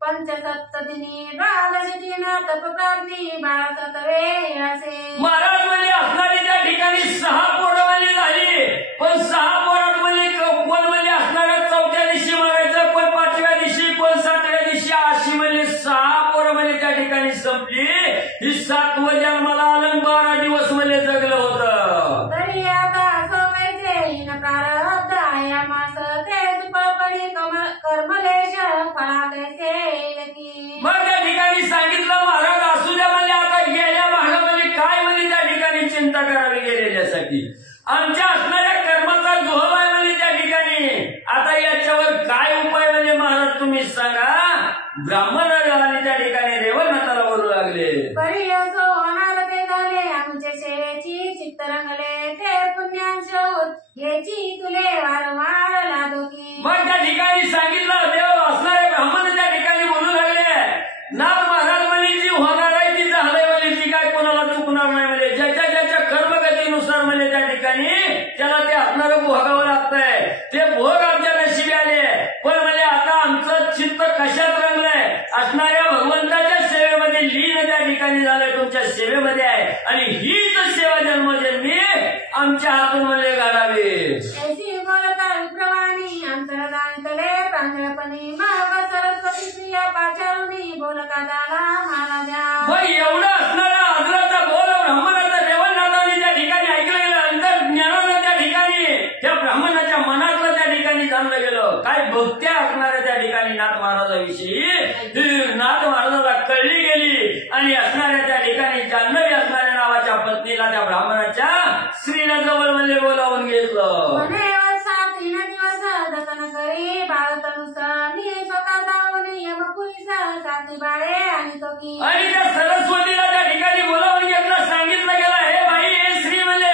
पंचसप्तदिनी द्वादशीन तप प्राप्ती बाळ सातवे असे. महाराज म्हणजे असणारी त्या ठिकाणी 6 पोरं म्हणजे झाली. पण 6 पोरात म्हणजे कोण म्हणजे असणाऱ्या 4थ्या दिवशी मरायचं, कोण 5व्या दिवशी, कोण 7व्या दिवशी अशी म्हणजे 6 पोरं म्हणजे त्या ठिकाणी संपली. ही 7वं जन्माला आलं 12 दिवस म्हणजे जगलं होतं. तरी आता असं पाहिजे न प्रारब्ध या मास तेच पळपणी कर्मलेश फळा कैसे येईल. मग त्या ठिकाणी सांगितलं महाराज असू द्या म्हणजे आता गेल्या भागामध्ये काय म्हणजे त्या ठिकाणी चिंता करावी गेलेल्यासाठी. आमच्या असणाऱ्या कर्माचा जोहर आहे म्हणजे त्या ठिकाणी. आता याच्यावर काय उपाय म्हणजे महाराज तुम्ही सांगा. ब्राह्मण आणि त्या ठिकाणी रेवणनाथाला बोलू लागले. परी असो होणार ते झाले आमचे सेवेची चित्त रंगले ते पुण्यांश याची तुले वारंवार लादोकी. मग त्या ठिकाणी सांगितलं देव असणारे ब्राह्मण त्या ठिकाणी बोलू लागले. नाथ महाराज म्हणजे जी होणार आहे ती झालंय म्हणजे ती काय कोणाला चुकणार नाही म्हणजे ज्याच्या ज्याच्या कर्मगतीनुसार म्हणजे त्या ठिकाणी त्याला ते असणारं भोगावं लागतंय. ते भोग आमच्या नशिबी आले. पण म्हणजे आता आमचं चित्त कशात रंगलंय असणाऱ्या भगवंताच्या सेवेमध्ये लीन त्या ठिकाणी झालंय, तुमच्या सेवेमध्ये आहे आणि हीच सेवा जन्मजन्मी आमच्या हातून म्हणजे घडावी. ऐसी बोलता विप्रवाणी अंतरदानितले प्रांजळपणी मग सरस्वती प्रिया पाचारुणी बोलता दाला महाराजा. मग एवढं असणारा आदराचा बोल ब्राह्मणाचा रेवणनाथाने त्या ठिकाणी ऐकलं गेलं. अंतर ज्ञानानं त्या ठिकाणी त्या ब्राह्मणाच्या मनातलं त्या ठिकाणी जाणलं गेलं. काय भक्त्या असणाऱ्या त्या ठिकाणी नाथ महाराजाविषयी नाथ महाराजाला कळली गेली आणि असणाऱ्या त्या ठिकाणी जान्हवी असणाऱ्या नावाच्या पत्नीला त्या ब्राह्मणाच्या स्त्रीला जवळ म्हणजे बोलावून घेतलं. म्हणे 3 दिवस दर्शन करी बाळतनुसर मी स्वतः जाऊन यमपुरीस 7 बाळे आणि तोकी. आणि त्या सरस्वतीला त्या ठिकाणी बोलावून घेतलं. सांगितलं गेलं हे बाई हे स्त्री म्हणजे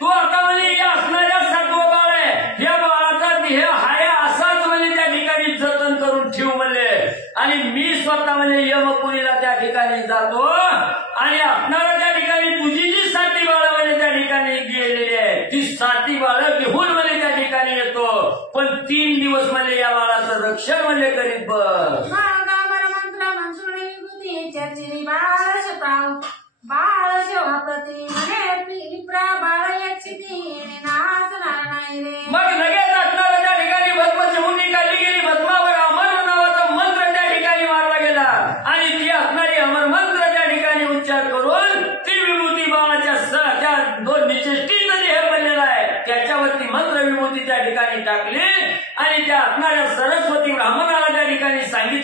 तू आता म्हणजे या असणाऱ्या 7वं बाळ आहे. या बाळाचा देह हाय असाच म्हणजे त्या ठिकाणी जतन करून ठेव म्हणले. आणि मी स्वतः म्हणजे यमपुरीला त्या ठिकाणी जातो आणि असणाऱ्या त्या ठिकाणी तुझी जी 7 बाळं म्हणजे त्या ठिकाणी गेलेली आहे ती 7 बाळं घेऊन म्हणजे त्या ठिकाणी येतो. पण 3 दिवस म्हणजे या बाळाचं रक्षण म्हणजे करीत बस. मंत्र मंजुळी विभूती चर्चिरी बाळ शपाव बाळ शिवा प्रति म्हणे विप्रा बाळ यक्षिती नाच नाही रे. मग लगेच असणाऱ्या त्या ठिकाणी भस्मचिमुंडी काढली गेली. भस्मावर अमर नावाचा मंत्र त्या ठिकाणी मारला गेला आणि ती असणारी अमर मंत्र त्या ठिकाणी उच्चार करून ती विभूती बाळाच्या त्या 2 निश्चित देह बनलेला आहे त्याच्यावरती मंत्र विभूती त्या ठिकाणी टाकली आणि त्या असणाऱ्या सरस्वती ब्राह्मणाला त्या ठिकाणी सांगितलं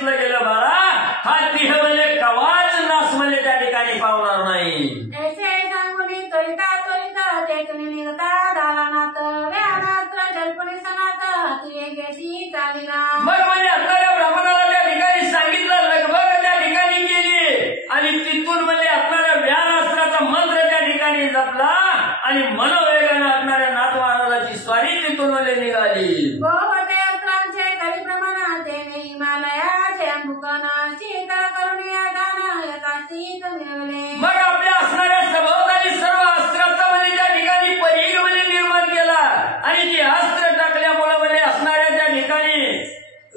हा देह म्हणजे कवाच नाश म्हणजे त्या ठिकाणी पावणार नाही. ऐसे सांगुनी त्वरिता त्वरिता तेकने निघता दालनात व्यानास्त्र जल्पणी सनात अतिवेगेशी चालिला. मग म्हणजे असणाऱ्या ब्राह्मणाला त्या ठिकाणी सांगितलं, लगभग त्या ठिकाणी गेली आणि तिथून म्हणजे असणाऱ्या व्यानास्त्राचा मंत्र त्या ठिकाणी जपला आणि मनोवेगाने असणाऱ्या नाथ महाराजाची स्वारी तिथून म्हणजे निघाली. गोवते अस्त्रांचे कलिप्रमाण तेने हिमालयाचे अंबुकन शीतळ करुणिया दान यथास्थित मिळवले. मग आपल्या असणाऱ्या सभोवताली सर्व अस्त्राचा म्हणजे त्या ठिकाणी परिघ म्हणजे निर्माण केला आणि ती अस्त्र टाकल्यामुळे म्हणजे असणाऱ्या त्या ठिकाणी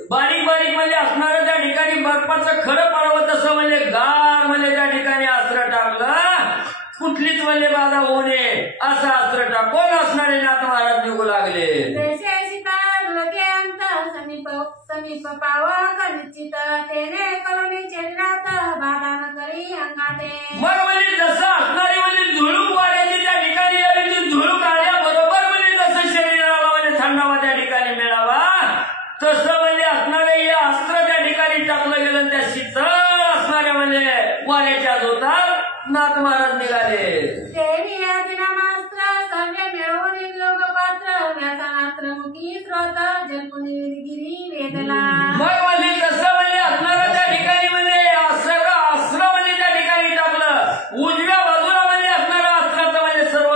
बारीक बारीक म्हणजे असणाऱ्या त्या ठिकाणी बर्फाचं खरं पडावं तसं म्हणजे गार म्हणजे त्या ठिकाणी अस्त्र टाकलं. कुठलीच म्हणजे बाधा होऊ नये असं अस्त्र टाकून असणारे नाथ महाराज निघू लागले. जैसे सीता लगे अंत समीप समीप पावक निश्चित तेने करुणी चरिरात बाधा न करी अंगाते. मग म्हणजे जसं असणारी म्हणजे झुळूक वाऱ्याची त्या ठिकाणी यावी ती झुळूक आल्याबरोबर म्हणजे जसं शरीराला म्हणजे थंडावा त्या ठिकाणी मिळावा तसं म्हणजे असणारे हे अस्त्र त्या ठिकाणी टाकलं गेलं. त्या शीतळ असणाऱ्या म्हणजे वाऱ्याच्या जोतात नाथ महाराज निघाले. देवी आदिनामास्त्र सव्य मिळवून लोकपात्र व्यासानास्त्र मुखी स्रोत जल्पुनी गिरी वेदला. मग म्हणजे तसं म्हणजे असणारं त्या ठिकाणी म्हणजे अस्त्र म्हणजे त्या ठिकाणी टाकलं. उजव्या बाजूला म्हणजे असणारं अस्त्राचं म्हणजे सर्व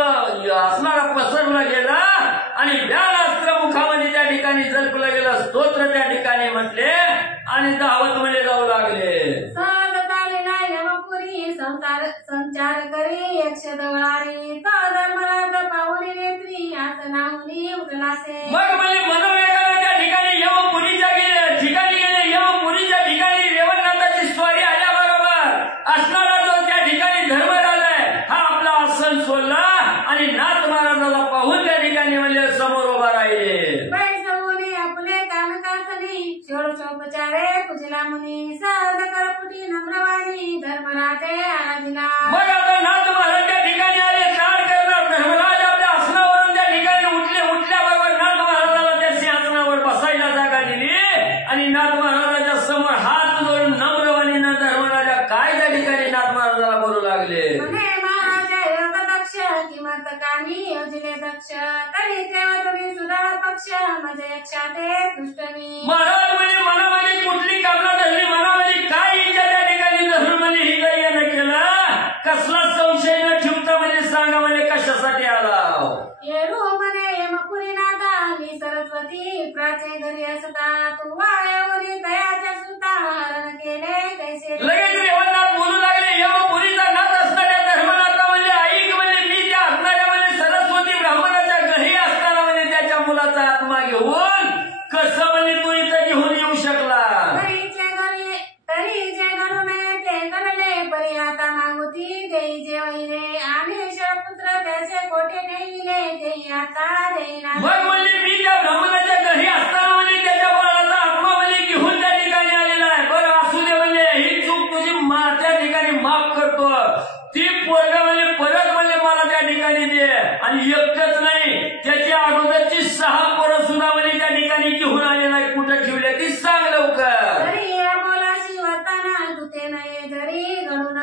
असणारा पसरलं गेलं आणि व्यानास्त्र मुखामध्ये त्या ठिकाणी जल्पलं गेलं. स्तोत्र त्या ठिकाणी म्हटले आणि धावत म्हणजे जाऊ लागले. सहज चालिला यमपुरी संचार करी यक्षदवळारी तो धर्मराज पाहुणी नेत्री आसनाहुनी उठलासे. मग म्हणजे मनोवेगाने त्या ठिकाणी यमपुरीच्या ठिकाणी गेले. यमपुरीच्या ठिकाणी रेवणनाथाची स्वारी आल्याबरोबर असणारा जो त्या ठिकाणी धर्मराज आहे हा आपला आसन सोडला आणि नाथ महाराजाला पाहून त्या ठिकाणी म्हणजे समोर उभा राहिले. बैसवुनी आपले कानकासनी षोडशोपचारे पूजला मुनी सहज करपुटी नम्रवाणी धर्मराजे आराधिला. मग आता नाथ महाराज त्या ठिकाणी आले. काय करणार? धर्मराज आपल्या आसनावरून त्या ठिकाणी उठल्याबरोबर नाथ महाराजाला त्या सिंहासनावर बसायला जागा दिली आणि नाथ महाराजाच्या समोर हात जोडून नम्रवाणीनं धर्मराजा काय त्या ठिकाणी नाथ महाराजाला बोलू लागले. म्हणे महाराजा योग दक्ष किंमत कामी योजले दक्ष तरी तेव्हा तुम्ही सुधार पक्ष म्हणजे यक्षाते दृष्टमी. महाराज म्हणजे मनामध्ये कुठली कामना धरली, मनामध्ये काय इच्छा त्या ठिकाणी धरून म्हणजे ही काही न केला. कसला संशय न ठेवता म्हणजे सांगा म्हणजे कशासाठी आला. येरू म्हणे यमपुरी नादा मी सरस्वती प्राचे घरी असता तू वायवरी दयाच्या सुता हरण केले कैसे. लगेच रेवणनाथ बोलू लागले. यमपुरीचा नाथ असणाऱ्या धर्मनाथा म्हणजे ऐक म्हणजे मी त्या असणाऱ्या म्हणजे सरस्वती ब्राह्मणाच्या घरी असताना म्हणजे त्याच्या मुलाचा आत्मा घेऊन कसं म्हणजे तू इथं घेऊन येऊ शकला. तरी जे घडू नये ते करले परी आता मागुती देई जे वैरे आणि शपुत्र त्याचे कोठे नेविले ते आता देईना. मग म्हणजे मी त्या ब्राह्मणाच्या घरी असताना म्हणजे त्याच्या बाळाचा आत्मा म्हणजे घेऊन त्या ठिकाणी आलेला आहे. बरं असू दे म्हणजे ही चूक तुझी त्या ठिकाणी माफ करतो. ती पोरगा म्हणजे परत म्हणजे मला त्या ठिकाणी दे आणि एकच नाही त्याच्या अगोदरची 6 पोरं सुद्धा म्हणजे त्या ठिकाणी घेऊन आलेला आहे. कुठं ठेवले ती सांग लवकर. तरी या बोलाशी वर्ताना तुते नये जरी घडून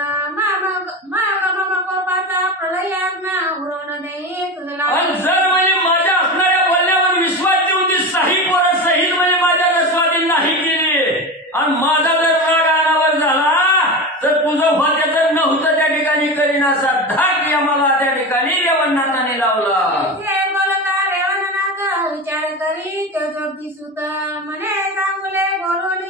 मग कोपाचा प्रलयाग्ना उरून देई तुझला. आणि जर म्हणजे माझ्या असणाऱ्या बोलण्यावर विश्वास ठेवून ती 6 पोरं सहित म्हणजे माझ्या स्वाधी नाही केली आणि माझा जर राग अनावर झाला तर तुझं होत्याचं नव्हतं त्या ठिकाणी करीन असा धाक यमाला त्या ठिकाणी रेवणनाथाने लावला. बोलता रेवणनाथ विचार करी तो जोगी सुत म्हणे चांगले बोलून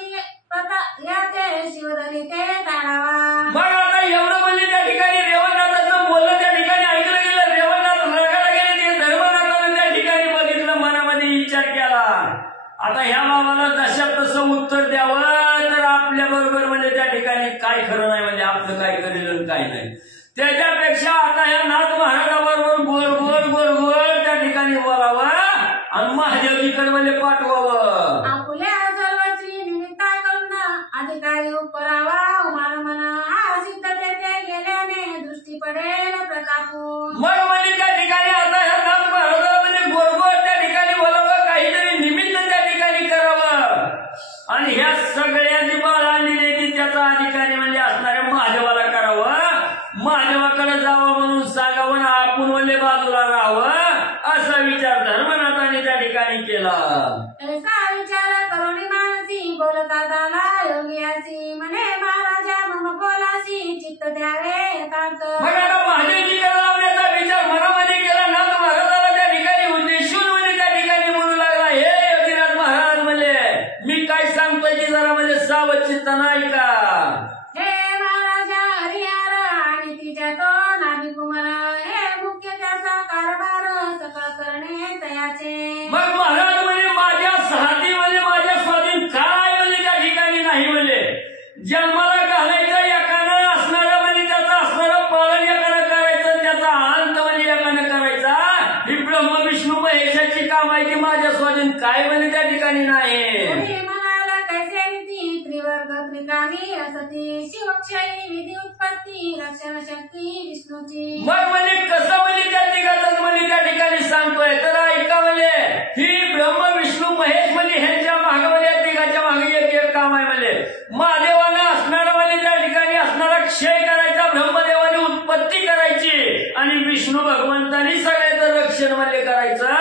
याचे शिवधनी ते ताडावा. मग आता एवढं म्हणजे त्या ठिकाणी रेवणनाथाचं बोलणं त्या ठिकाणी ऐकलं गेलं. रेवणनाथ रगायला गेले. ते धर्मनाथानं त्या ठिकाणी बघितलं, मनामध्ये विचार केला आता ह्या बाबाला जशा तसं उत्तर द्यावं तर आपल्या बरोबर म्हणजे त्या ठिकाणी काय खरं नाही म्हणजे आपलं काय करेल काय नाही. त्याच्यापेक्षा आता ह्या नाथ महाराजाबरोबर गोल गोल गोल गोल त्या ठिकाणी बोलावं आणि महादेवजीकडे म्हणजे पाठवावं. आपल्या सर्वची निमित्ता करून अधिकारी उपरावा उमार म्हणा हा सिद्ध तेथे गेल्याने दृष्टी पडेल प्रतापून. मग म्हणजे त्या ठिकाणी आता ह्या नाथ महाराजाला म्हणजे गोल त्या ठिकाणी बोलावं, काहीतरी निमित्त त्या ठिकाणी करावं आणि ह्या सगळ्या जी बाळांनी त्याचा ऐसी म्हणे महाराजा मम बोलासी चित्त द्यावे एकांत. मग आता महादेवजी करा लावण्याचा विचार मनामध्ये केला ना तर महाराजाला त्या ठिकाणी उद्देशून म्हणजे त्या ठिकाणी म्हणू लागला, हे योगीराज महाराज म्हणले मी काय सांगतोय की जरा म्हणजे सावध चित्तानं ऐका. हे महाराजा हरिहर आणि तिच्या तो नाभी कुमार हे मुख्य त्याचा कारभार सकळ करणे तयाचे. मग महाराज म्हणजे माझ्या हाती म्हणजे माझ्या स्वाधीन काय म्हणजे त्या ठिकाणी नाही म्हणजे जन्माला घालायचं एकानं असणारं म्हणजे त्याचं असणारं पालन एकानं करायचं, त्याचा अंत म्हणजे एकानं करायचा. ही ब्रह्म विष्णू महेशाची काम आहे की माझ्या स्वाधीन काय म्हणजे त्या ठिकाणी नाही. म्हणाला कैसे रीती त्रिवर्ग त्रिकामी असती शिवक्षयी विधी उत्पत्ती रक्षण शक्ती विष्णूची. मग म्हणजे कसं म्हणजे त्या ठिकाणच म्हणजे त्या ठिकाणी सांगतोय तर ऐका म्हणजे ही ब्रह्म विष्णू महेश म्हणजे ह्यांच्या मागे म्हणजे तिघाच्या मागे एक एक काम आहे म्हणजे महादेवानं असणारा म्हणजे त्या ठिकाणी असणारा क्षय करायचा, ब्रह्मदेवाने उत्पत्ती करायची आणि विष्णू भगवंतानी सगळ्याचं रक्षण म्हणजे करायचं.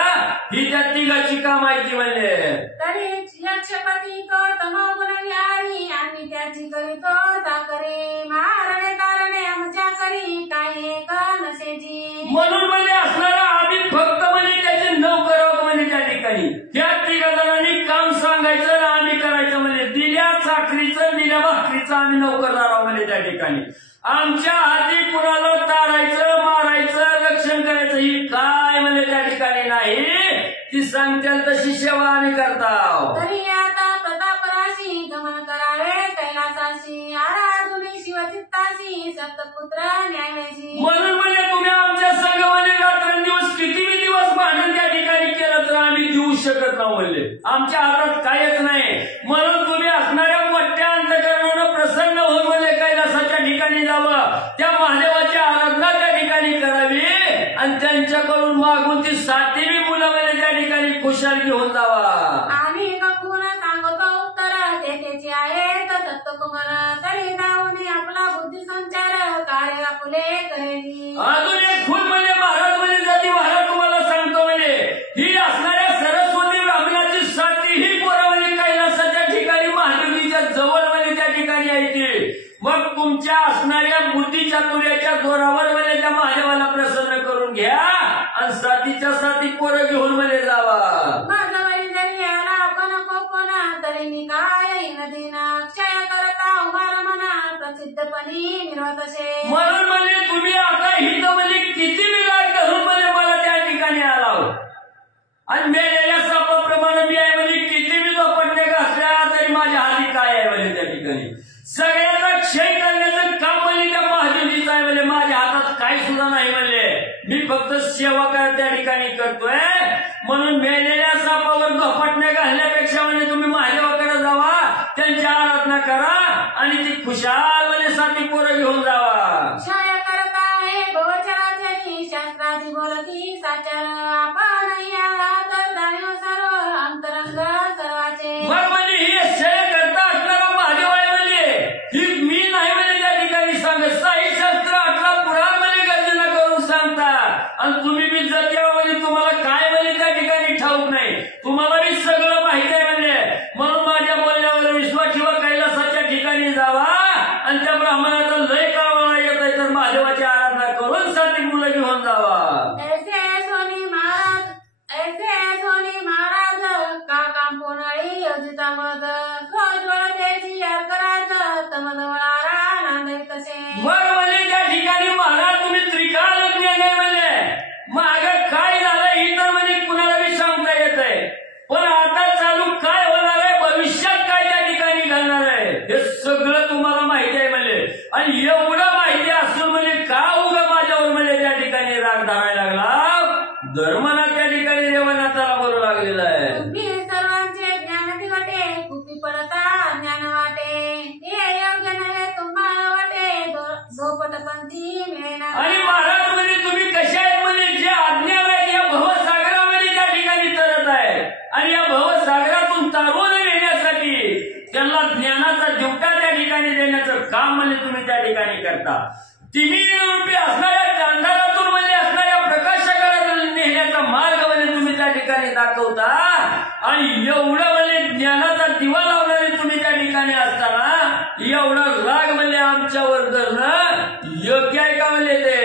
ही त्या तिघाची काम आहे ती म्हणजे. तरी यक्षपती तो तमोगुण विहारी आणि त्याची करीतो ताकरे महारणे तारणे आमच्या करी काय एक नसेची. म्हणून म्हणजे असणारा आम्ही फक्त म्हणजे त्याचे नोकर आहोत म्हणजे त्या ठिकाणी त्या तिघा जणांनी काम सांगायचं ना आम्ही करायचं म्हणजे दिल्या चाकरीचं दिल्या भाकरीचं आम्ही नोकरदार आहोत म्हणजे त्या ठिकाणी. आमच्या हाती कुणाला तारायचं मारायचं रक्षण करायचं ही काय म्हणजे त्या ठिकाणी नाही. ती सांगत्याल तशी सेवा आम्ही करतो. तरी आता प्रतापराशी गमन करावे कैलासाशी आराधुनी शिवचित्ताशी सप्तपुत्र न्यायची. म्हणून म्हणजे तुम्ही आमच्या संघ म्हणजे रात्रंदिवस किती दिवस भांडण त्या ठिकाणी केलं तर आम्ही देऊ शकत नाही म्हणले. आमच्या हातात कायच नाही. म्हणून तुम्ही असणाऱ्या मोठ्या अंतकरणानं प्रसन्न होऊन म्हणजे कैलासाच्या ठिकाणी जावं, त्या महादेवाची आराधना त्या ठिकाणी करावी आणि त्यांच्याकडून मागून ती सातवी मुलं म्हणजे त्या ठिकाणी खुशाल घेऊन जावा. आम्ही कपून सांगतो उत्तर त्याचे आहेत दत्तकुमार तरी जाऊन आपला बुद्धी संचार कार्य आपले करेली. अजून एक खून म्हणजे महाराज म्हणजे जाती महाराज तुम्हाला सांगतो म्हणजे ही असणाऱ्या सरस्वती ब्राह्मणाची साती ही पोरं म्हणजे कैलासाच्या ठिकाणी महादेवीच्या जवळ म्हणजे त्या ठिकाणी यायची. मग तुमच्या असणाऱ्या बुद्धी चातुर्याच्या जोरावर म्हणजे त्या महादेवाला प्रसन्न करून घ्या आणि सातीच्या साती पोरं घेऊन म्हणजे जावा. माझा वरी जरी याला आपण कोपना तरी मी काय नदीना क्षय करता उभार म्हणा प्रसिद्धपणी मिरवतसे. म्हणून म्हणजे तुम्ही आता हिथं म्हणजे किती विराट धरून म्हणजे मला त्या ठिकाणी आला आणि मेलेल्या सापाप्रमाणे मी आहे म्हणजे किती मी झोपटणे घातल्या तरी माझ्या हाती काय आहे म्हणजे त्या ठिकाणी सगळ्याचा क्षय करण्याचं काम म्हणजे त्या महादेवीचं आहे म्हणजे माझ्या हातात काही सुद्धा नाही म्हणले. मी फक्त सेवा त्या ठिकाणी करतोय. म्हणून मेलेल्या सापावर झोपटणे घालण्यापेक्षा म्हणजे तुम्ही महादेवाकडे जावा, त्यांची आराधना करा आणि ती खुशाल म्हणजे साती पोरं घेऊन जावा. क्षय करता हे गोचराची शास्त्रादी बोलती साचर आपण याला तर जाणीव सर्व अंतरंग सर्वाचे. मग म्हणजे ही क्षय करता असणारा महादेव आहे म्हणजे ही मी नाही म्हणजे त्या ठिकाणी सांगत. साई शास्त्र अठरा पुराण म्हणजे गर्जना करून सांगता आणि तुम्ही बी जत्या म्हणजे तुम्हाला काय म्हणजे त्या ठिकाणी ठाऊक नाही. तुम्हाला बी सगळं माहिती आहे म्हणजे. म्हणून माझ्या बोलण्यावर विश्वास ठेवा, कैलासाच्या ठिकाणी जावा आणि त्या ब्राह्मणाचा लय कामाला येत आहे तर महादेवाची आराधना करून साती मुलं घेऊन जावा. ऐसे सोनी महाराज का काम कोणाळी योजिता मद स्वज्वळ त्याची कराज तमजवळारा नांदवी तसे. मग म्हणजे त्या ठिकाणी महाराज तुम्ही त्रिकाळ ज्ञान आहे म्हणजे माग काय झालं ही तर म्हणजे कुणाला बी सांगता येत आहे. पण आता चालू काय होणार आहे, भविष्यात काय त्या ठिकाणी घालणार आहे हे सगळं तुम्हाला माहिती आहे म्हणजे. आणि एवढं माहिती असून म्हणजे का उगा माझ्यावर म्हणजे त्या ठिकाणी राग धरायला लागला. धर्मना त्या ठिकाणी देवनाथाला बोलू लागलेला आहे. तुम्ही सर्वांचे ज्ञान दिवटे कुपी पडता ज्ञान वाटे हे योग्य नव्हे तुम्हाला वाटे झोपटपंथी मिळेना. आणि महाराज म्हणजे तुम्ही कशा आहेत म्हणजे जे अज्ञान आहे या भवसागरामध्ये त्या ठिकाणी तरत आहे आणि या भवसागरातून तारून येण्यासाठी त्यांना ज्ञानाचा दिवटा त्या ठिकाणी देण्याचं काम म्हणजे तुम्ही त्या ठिकाणी करता. तिन्ही रूपी असणाऱ्या चांडालातून म्हणजे असणाऱ्या प्रकाशकाला नेण्याचा मार्ग म्हणजे तुम्ही त्या ठिकाणी दाखवता आणि एवढं म्हणजे ज्ञानाचा दिवा लावणारे तुम्ही त्या ठिकाणी असताना एवढा राग म्हणले आमच्यावर धरणं योग्य आहे का म्हणले ते?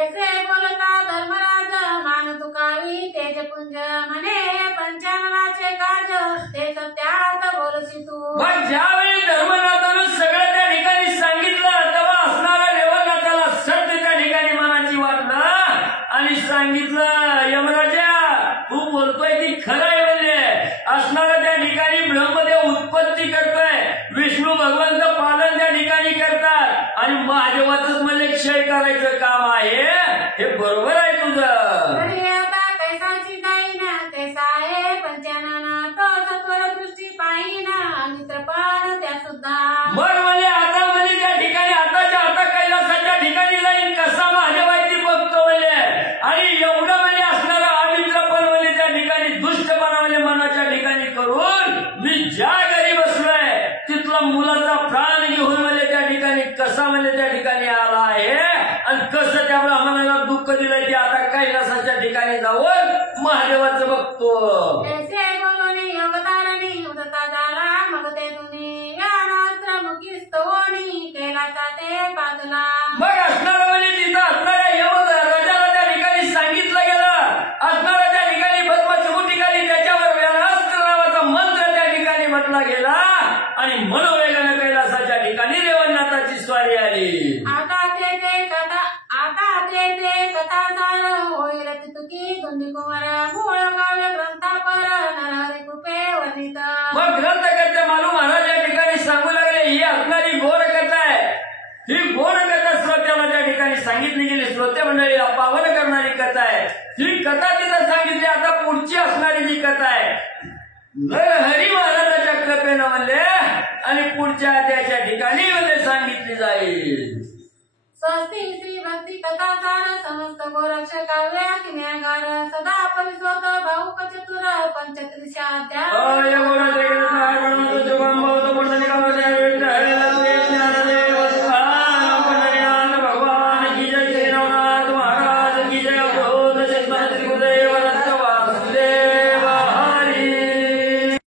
ऐसे बोलता धर्मराज मान तुकावी तेजपुंज म्हणे पंचाननाचे काज ते सत्यात बोलशी तू. पण ज्यावेळी धर्मनाथानं सगळं त्या ठिकाणी सांगितलं तेव्हा असणारा देवनाथाला सत्य त्या ठिकाणी मनाची वाटलं आणि सांगितलं यमराजा तू बोलतोय की खरं आहे म्हणजे असणारा त्या ठिकाणी ब्रह्मदेव उत्पत्ती करतोय, विष्णू भगवंत पालन त्या ठिकाणी करतात आणि महादेवाचंच म्हणजे क्षय करायचं काम आहे, हे बरोबर आहे तुझं. तरी आता कैसाची जाईना कैसा आहे पंचानना तो सत्वर दृष्टी पाहिना मित्रपण त्या सुद्धा. मग म्हणजे आता म्हणजे त्या ठिकाणी आताच्या आता कैलासाच्या ठिकाणी जाईन कसा महादेवाची बघतो म्हणजे आणि एवढं म्हणजे असणारा अमित्रपण म्हणजे त्या ठिकाणी दुष्टपणा म्हणजे मनाच्या ठिकाणी करून मी ज्या घरी बसलोय तिथला मुलाचा प्राण घेऊन म्हणजे त्या ठिकाणी कसा म्हणजे त्या ठिकाणी आला आहे आणि कसं त्या ब्राह्मणाला दुःख दिलंय की आता कैलासाच्या ठिकाणी जाऊन महादेवाचं बघतो. ऐसे बोलून योगदारणी उदता झाला मग ते तुम्ही या नास्त्रमुखी स्तवणी कैलासा ते बाजला. मग असणारा म्हणजे तिथं असणाऱ्या राजाला त्या ठिकाणी सांगितलं गेलं, असणाऱ्या त्या ठिकाणी भस्माच्या ठिकाणी त्याच्यावर व्यानास्त्र नावाचा मंत्र त्या ठिकाणी म्हटला गेला आणि मनोवेगानं कैलासाच्या ठिकाणी देवनाथाची स्वारी आली. आता ते कथा सार होईल तितुकी धुंदी कुमार मूळ गावे ग्रंथापर नरहरी कृपे वर्णित. मग ग्रंथकर्ते मालू महाराज या ठिकाणी सांगू लागले ही असणारी घोर कथा आहे, ही घोर कथा श्रोत्याला त्या ठिकाणी सांगितली गेली, श्रोते मंडळीला पावन करणारी कथा आहे. ही कथा तिथं सांगितली. आता पुढची असणारी जी कथा आहे नरहरी महाराजाच्या कृपेनं म्हणले आणि पुढच्या त्याच्या ठिकाणी म्हणजे सांगितली जाईल. स्वस्ती श्री भक्ती कथा सार समस्त गोरक्ष काव्य किन्यागार सदा परिसोत भाऊक चतुर पंचत्रिशाध्याय.